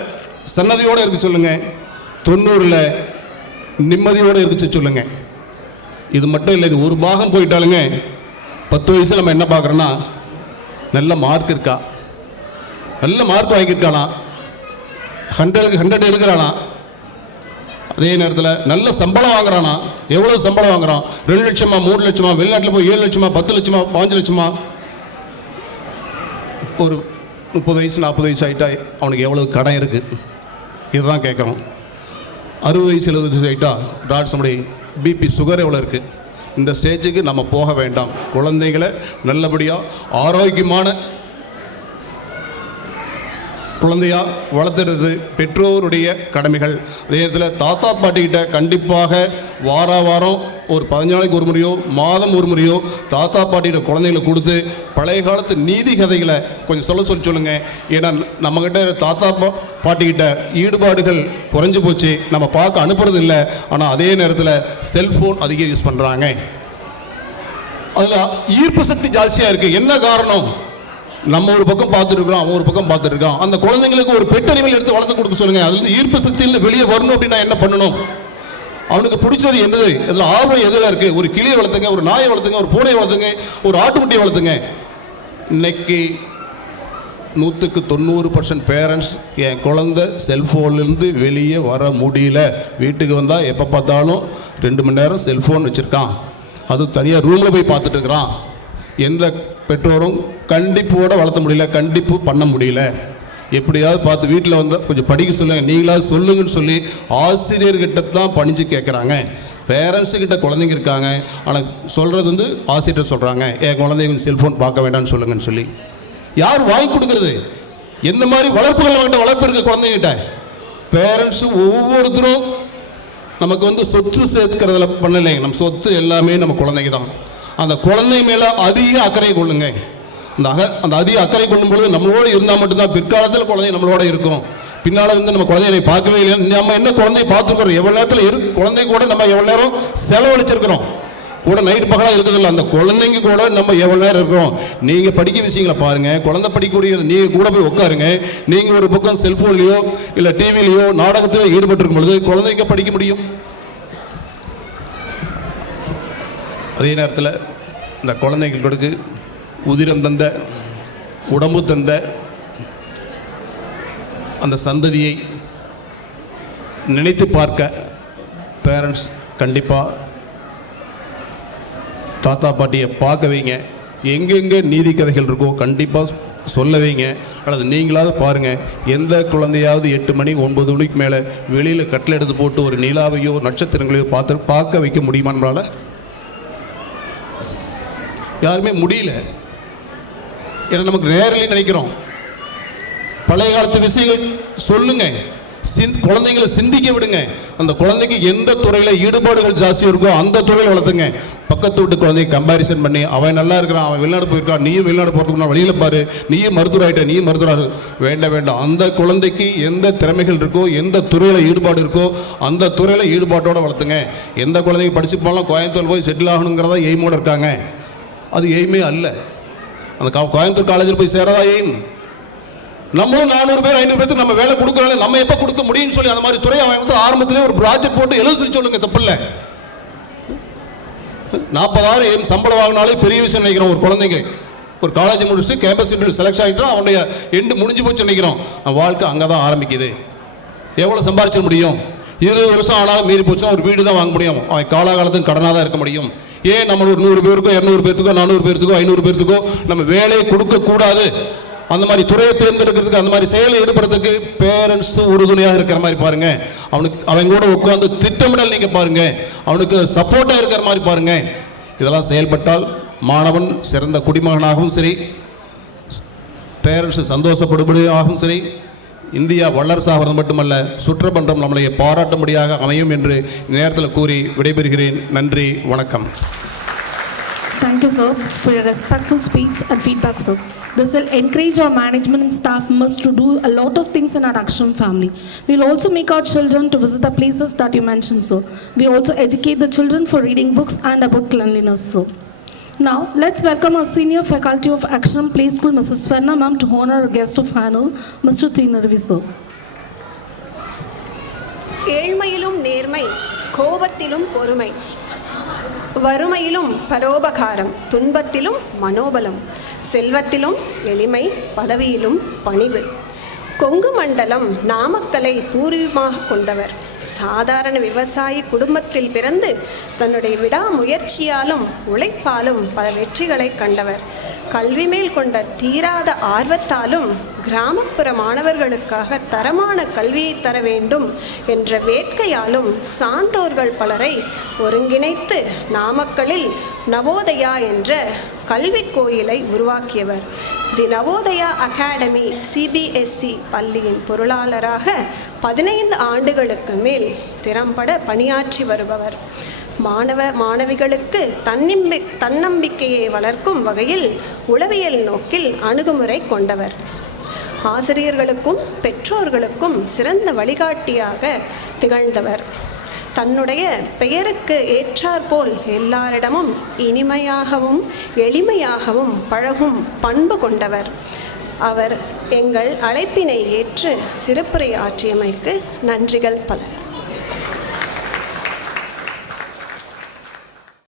சன்னதியோடு இருக்க சொல்லுங்க. 90 நிம்மதியோடு இருக்க சொல்லுங்க. இது மட்டும் இல்லை, இது ஒரு பாகம் போயிட்டாலுங்க. 10 வயசுல நம்ம என்ன பார்க்குறோன்னா, நல்ல மார்க் இருக்கா, நல்ல மார்க் வாங்கியிருக்கானா, 100க்கு 100 எடுக்கிறானா, அதே நேரத்தில் நல்ல சம்பளம் வாங்குறானா, எவ்வளோ சம்பளம் வாங்குறான், 2 லட்சமா 3 லட்சமா, வெளிநாட்டில் போய் 7 லட்சமா 10 லட்சமா 5 லட்சமா. ஒரு 30 வயசு 40 வயசு ஆகிட்டா அவனுக்கு எவ்வளோ கடன் இருக்குது, இதுதான் கேட்குறோம். 60 வயசு 70 வயசு ஆகிட்டா டாக்டர் பிபி சுகர் எவ்வளோ இருக்குது. இந்த ஸ்டேஜுக்கு நம்ம போக வேண்டாம். குழந்தைகளை நல்லபடியாக ஆரோக்கியமான குழந்தையாக வளர்த்துறது பெற்றோருடைய கடமைகள். அதே நேரத்தில் தாத்தா பாட்டிக்கிட்ட கண்டிப்பாக வாரம் ஒரு 15 நாளைக்கு ஒரு முறையோ மாதம் ஒரு முறையோ தாத்தா பாட்டிகிட்ட குழந்தைகளை கொடுத்து பழைய காலத்து நீதி கதைகளை கொஞ்சம் சொல்லுங்க. ஏன்னா நம்மக்கிட்ட தாத்தா பாட்டிக்கிட்ட ஈடுபாடுகள் குறைஞ்சி போச்சு, நம்ம பார்க்க அனுப்புறது இல்லை. ஆனால் அதே நேரத்தில் செல்ஃபோன் அதிகம் யூஸ் பண்ணுறாங்க. அதில் ஈர்ப்பு சக்தி ஜாஸ்தியாக இருக்குது. என்ன காரணம்? நம்ம ஒரு பக்கம் பார்த்துருக்குறோம், அவன் ஒரு பக்கம் பார்த்துருக்கான். அந்த குழந்தைங்களுக்கு ஒரு பெட்டறிவில் எடுத்து வளர்த்து கொடுக்க சொல்லுங்கள். அதுலேருந்து ஈர்ப்பு சக்தியில் வெளியே வரணும் அப்படின்னா என்ன பண்ணணும்? அவனுக்கு பிடிச்சது என்னது, இதில் ஆர்வம் எதில் இருக்குது? ஒரு கிளியை வளர்த்துங்க, ஒரு நாயை வளர்த்துங்க, ஒரு பூனையை வளர்த்துங்க, ஒரு ஆட்டுக்குட்டியை வளர்த்துங்க. இன்னைக்கு 100க்கு 90% பேரண்ட்ஸ் என் குழந்தை செல்ஃபோன்லேருந்து வெளியே வர முடியல. வீட்டுக்கு வந்தால் எப்போ பார்த்தாலும் 2 மணி நேரம் செல்ஃபோன் வச்சுருக்கான், அது தனியாக ரூமில் போய் பார்த்துட்டு இருக்கிறான். எந்த பெற்றோரும் கண்டிப்போடு வளர்த்த முடியல, கண்டிப்பு பண்ண முடியல. எப்படியாவது பார்த்து வீட்டில் வந்து கொஞ்சம் படிக்க சொல்லுங்கள், நீங்களாவது சொல்லுங்கன்னு சொல்லி ஆசிரியர்கிட்ட தான் பணிஞ்சு கேட்குறாங்க. பேரண்ட்ஸுக்கிட்ட குழந்தைங்க இருக்காங்க, ஆனால் சொல்கிறது ஆசிரியர் சொல்கிறாங்க, என் குழந்தைங்க செல்ஃபோன் பார்க்க வேண்டாம்னு சொல்லுங்கன்னு சொல்லி. யார் வாங்கி கொடுக்குறது? எந்த மாதிரி வளர்ப்புகள் வேண்டாம் வளர்ப்பு இருக்க குழந்தைங்கிட்ட? பேரண்ட்ஸு ஒவ்வொருத்தரும் நமக்கு சொத்து சேர்த்துக்கிறதுல பண்ணலைங்க. நம்ம சொத்து எல்லாமே நம்ம குழந்தைங்க தான். அந்த குழந்தை மேலே அதிக அக்கறை கொள்ளுங்க. அந்த அதிக அக்கறை கொள்ளும் பொழுது நம்மளோட இருந்தால் மட்டும்தான் பிற்காலத்தில் குழந்தை நம்மளோட இருக்கும். பின்னால் நம்ம குழந்தைய பார்க்கவே இல்லை, நம்ம என்ன குழந்தைய பார்த்துருக்குறோம், எவ்வளோ நேரத்தில் குழந்தை கூட நம்ம எவ்வளோ நேரம் செலவழிச்சிருக்கிறோம். கூட நைட் பகலாக இருக்குதில்ல, அந்த குழந்தைங்க கூட நம்ம எவ்வளோ நேரம் இருக்கிறோம். நீங்கள் படிக்க விஷயங்களை பாருங்கள், குழந்தை படிக்கக்கூடிய நீங்கள் கூட போய் உட்காருங்க. நீங்கள் ஒரு பக்கம் செல்ஃபோன்லேயோ இல்லை டிவிலையோ நாடகத்திலோ ஈடுபட்டிருக்கும் பொழுது குழந்தைங்க படிக்க முடியும். அதே நேரத்தில் இந்த குழந்தைங்களுக்கு உதிரம் தந்த உடம்பு தந்த அந்த சந்ததியை நினைத்து பார்க்க பேரண்ட்ஸ் கண்டிப்பாக தாத்தா பாட்டியை பார்க்க வைங்க. எங்கெங்கே நீதி கதைகள் இருக்கோ கண்டிப்பாக சொல்ல வைங்க. அல்லது நீங்களாவது பாருங்கள், எந்த குழந்தையாவது 8 மணி 9 மணிக்கு மேலே வெளியில் கட்டில் எடுத்து போட்டு ஒரு நிலாவையோ நட்சத்திரங்களையோ பார்க்க வைக்க முடியுமா? நம்மளால் யாருமே முடியல. ஏன்னா நமக்கு நேரில் நினைக்கிறோம். பழைய காலத்து விஷயங்கள் சொல்லுங்க, குழந்தைங்களை சிந்திக்க விடுங்க. அந்த குழந்தைக்கு எந்த துறையில் ஈடுபாடுகள் ஜாஸ்தி இருக்கோ அந்த துறையில் வளர்த்துங்க. பக்கத்து வீட்டு குழந்தைய கம்பேரிசன் பண்ணி அவன் நல்லா இருக்கிறான், அவன் வெளிநாடு போயிருக்கான், நீயும் வெளிநாடு போகிறதுக்கு நான் வழியில் பாரு, நீயும் மருத்துவராயிட்ட, நீயும் மருத்துவராரு. வேண்டாம். அந்த குழந்தைக்கு எந்த திறமைகள் இருக்கோ எந்த துறையில் ஈடுபாடு இருக்கோ அந்த துறையில் ஈடுபாட்டோடு வளர்த்துங்க. எந்த குழந்தைங்க படிச்சு போனாலும் கோயம்புத்தூர் போய் செட்டில் ஆகணுங்கிறதா எய்மோடு இருக்காங்க. அது எய்மே அல்ல. அந்த கோயம்புத்தூர் காலேஜில் போய் சேரதா எய்ம். நம்மளும் 400 பேர் 500 பேருக்கு நம்ம வேலை கொடுக்குறாங்க, நம்ம எப்போ கொடுக்க முடியும்னு சொல்லி அந்த மாதிரி துறை அவன் வந்து ஆரம்பத்திலே ஒரு ப்ராஜெக்ட் போட்டு எழுத சொல்லி சொல்லுங்க, தப்பு இல்லை. 40,000 சம்பளம் வாங்கினாலே பெரிய விஷயம் நினைக்கிறோம். ஒரு குழந்தைங்க ஒரு காலேஜ் முடிச்சுட்டு கேம்பஸ் இன்டர்வியூ செலக்ட் ஆகிட்டோம், அவனுடைய எண்டு முடிஞ்சு போச்சு நினைக்கிறோம். அவன் வாழ்க்கை அங்கே தான் ஆரம்பிக்குது. எவ்வளோ சம்பாதிச்சிட முடியும்? 20 வருஷம் ஆனாலும் மீறி போச்சுன்னா ஒரு வீடு தான் வாங்க முடியும். அவன் காலகாலத்துக்கு கடனாக தான் இருக்க முடியும். ஏன் நம்ம ஒரு 100 பேருக்கோ 200 பேருக்கோ 400 பேருக்கோ 500 பேருக்கோ நம்ம வேலையை கொடுக்கக்கூடாது? அந்த மாதிரி துறையை தேர்ந்தெடுக்கிறதுக்கு அந்த மாதிரி செயலை ஈடுபடுறதுக்கு பேரண்ட்ஸ் உறுதுணையாக இருக்கிற மாதிரி பாருங்க. அவங்க கூட உட்காந்து திட்டமிடல் நீங்க பாருங்க, அவனுக்கு சப்போர்ட்டாக இருக்கிற மாதிரி பாருங்க. இதெல்லாம் செயல்பட்டால் மாணவன் சிறந்த குடிமகனாகவும் சரி, பேரண்ட்ஸ் சந்தோஷப்படுபடியாகவும் சரி, இந்தியா வல்லரசாகிறது மட்டுமல்ல சுற்றுமன்றம் நம்மளை பாராட்டும்படியாக அமையும் என்று நேரத்தில் கூறி விடைபெறுகிறேன். நன்றி, வணக்கம். Thank you, sir, for your respectful speech and feedback, sir. This will encourage our management and staff members to do a lot of things in our Aksharam family. We will also make our children to visit the places that you mentioned, sir. We also educate the children for reading books and about cleanliness, sir. Now, let's welcome our senior faculty of Aksharam Play School, Mrs. Swarna ma'am, to honor our guest of honor, Mr. Thinaravi, sir. ஏழ்மையிலும் நேர்மை, கோபத்திலும் பொறுமை, வறுமையிலும் பரோபகாரம், துன்பத்திலும் மனோபலம், செல்வத்திலும் எளிமை, பதவியிலும் பணிவு. கொங்கு மண்டலம் நாமக்கலை பூர்வீகமாக கொண்டவர். சாதாரண விவசாயி குடும்பத்தில் பிறந்து தன்னுடைய விடாமுயற்சியாலும் உழைப்பாலும் பல வெற்றிகளை கண்டவர். கல்வி மேல் கொண்ட தீராத ஆர்வத்தாலும் கிராமப்புற மாணவர்களுக்காக தரமான கல்வியை தர வேண்டும் என்ற வேட்கையாலும் சான்றோர்கள் பலரை ஒருங்கிணைத்து நாமக்கலில் நவோதயா என்ற கல்வி கோயிலை உருவாக்கியவர். தி நவோதயா அகாடமி CBSE பள்ளியின் பொருளாளராக 15 ஆண்டுகளுக்கு மேல் திறம்பட பணியாற்றி வருபவர். மாணவிகளுக்கு தன்னம்பிக்கையை வளர்க்கும் வகையில் உளவியல் நோக்கில் அணுகுமுறை கொண்டவர். ஆசிரியர்களுக்கும் பெற்றோர்களுக்கும் சிறந்த வழிகாட்டியாக திகழ்ந்தவர். தன்னுடைய பெயருக்கு ஏற்றாற்போல் எல்லாரிடமும் இனிமையாகவும் எளிமையாகவும் பழகும் பண்பு கொண்டவர். அவர் எங்கள் அழைப்பினை ஏற்று சிறப்புரை ஆற்றியமைக்கு நன்றிகள் பல.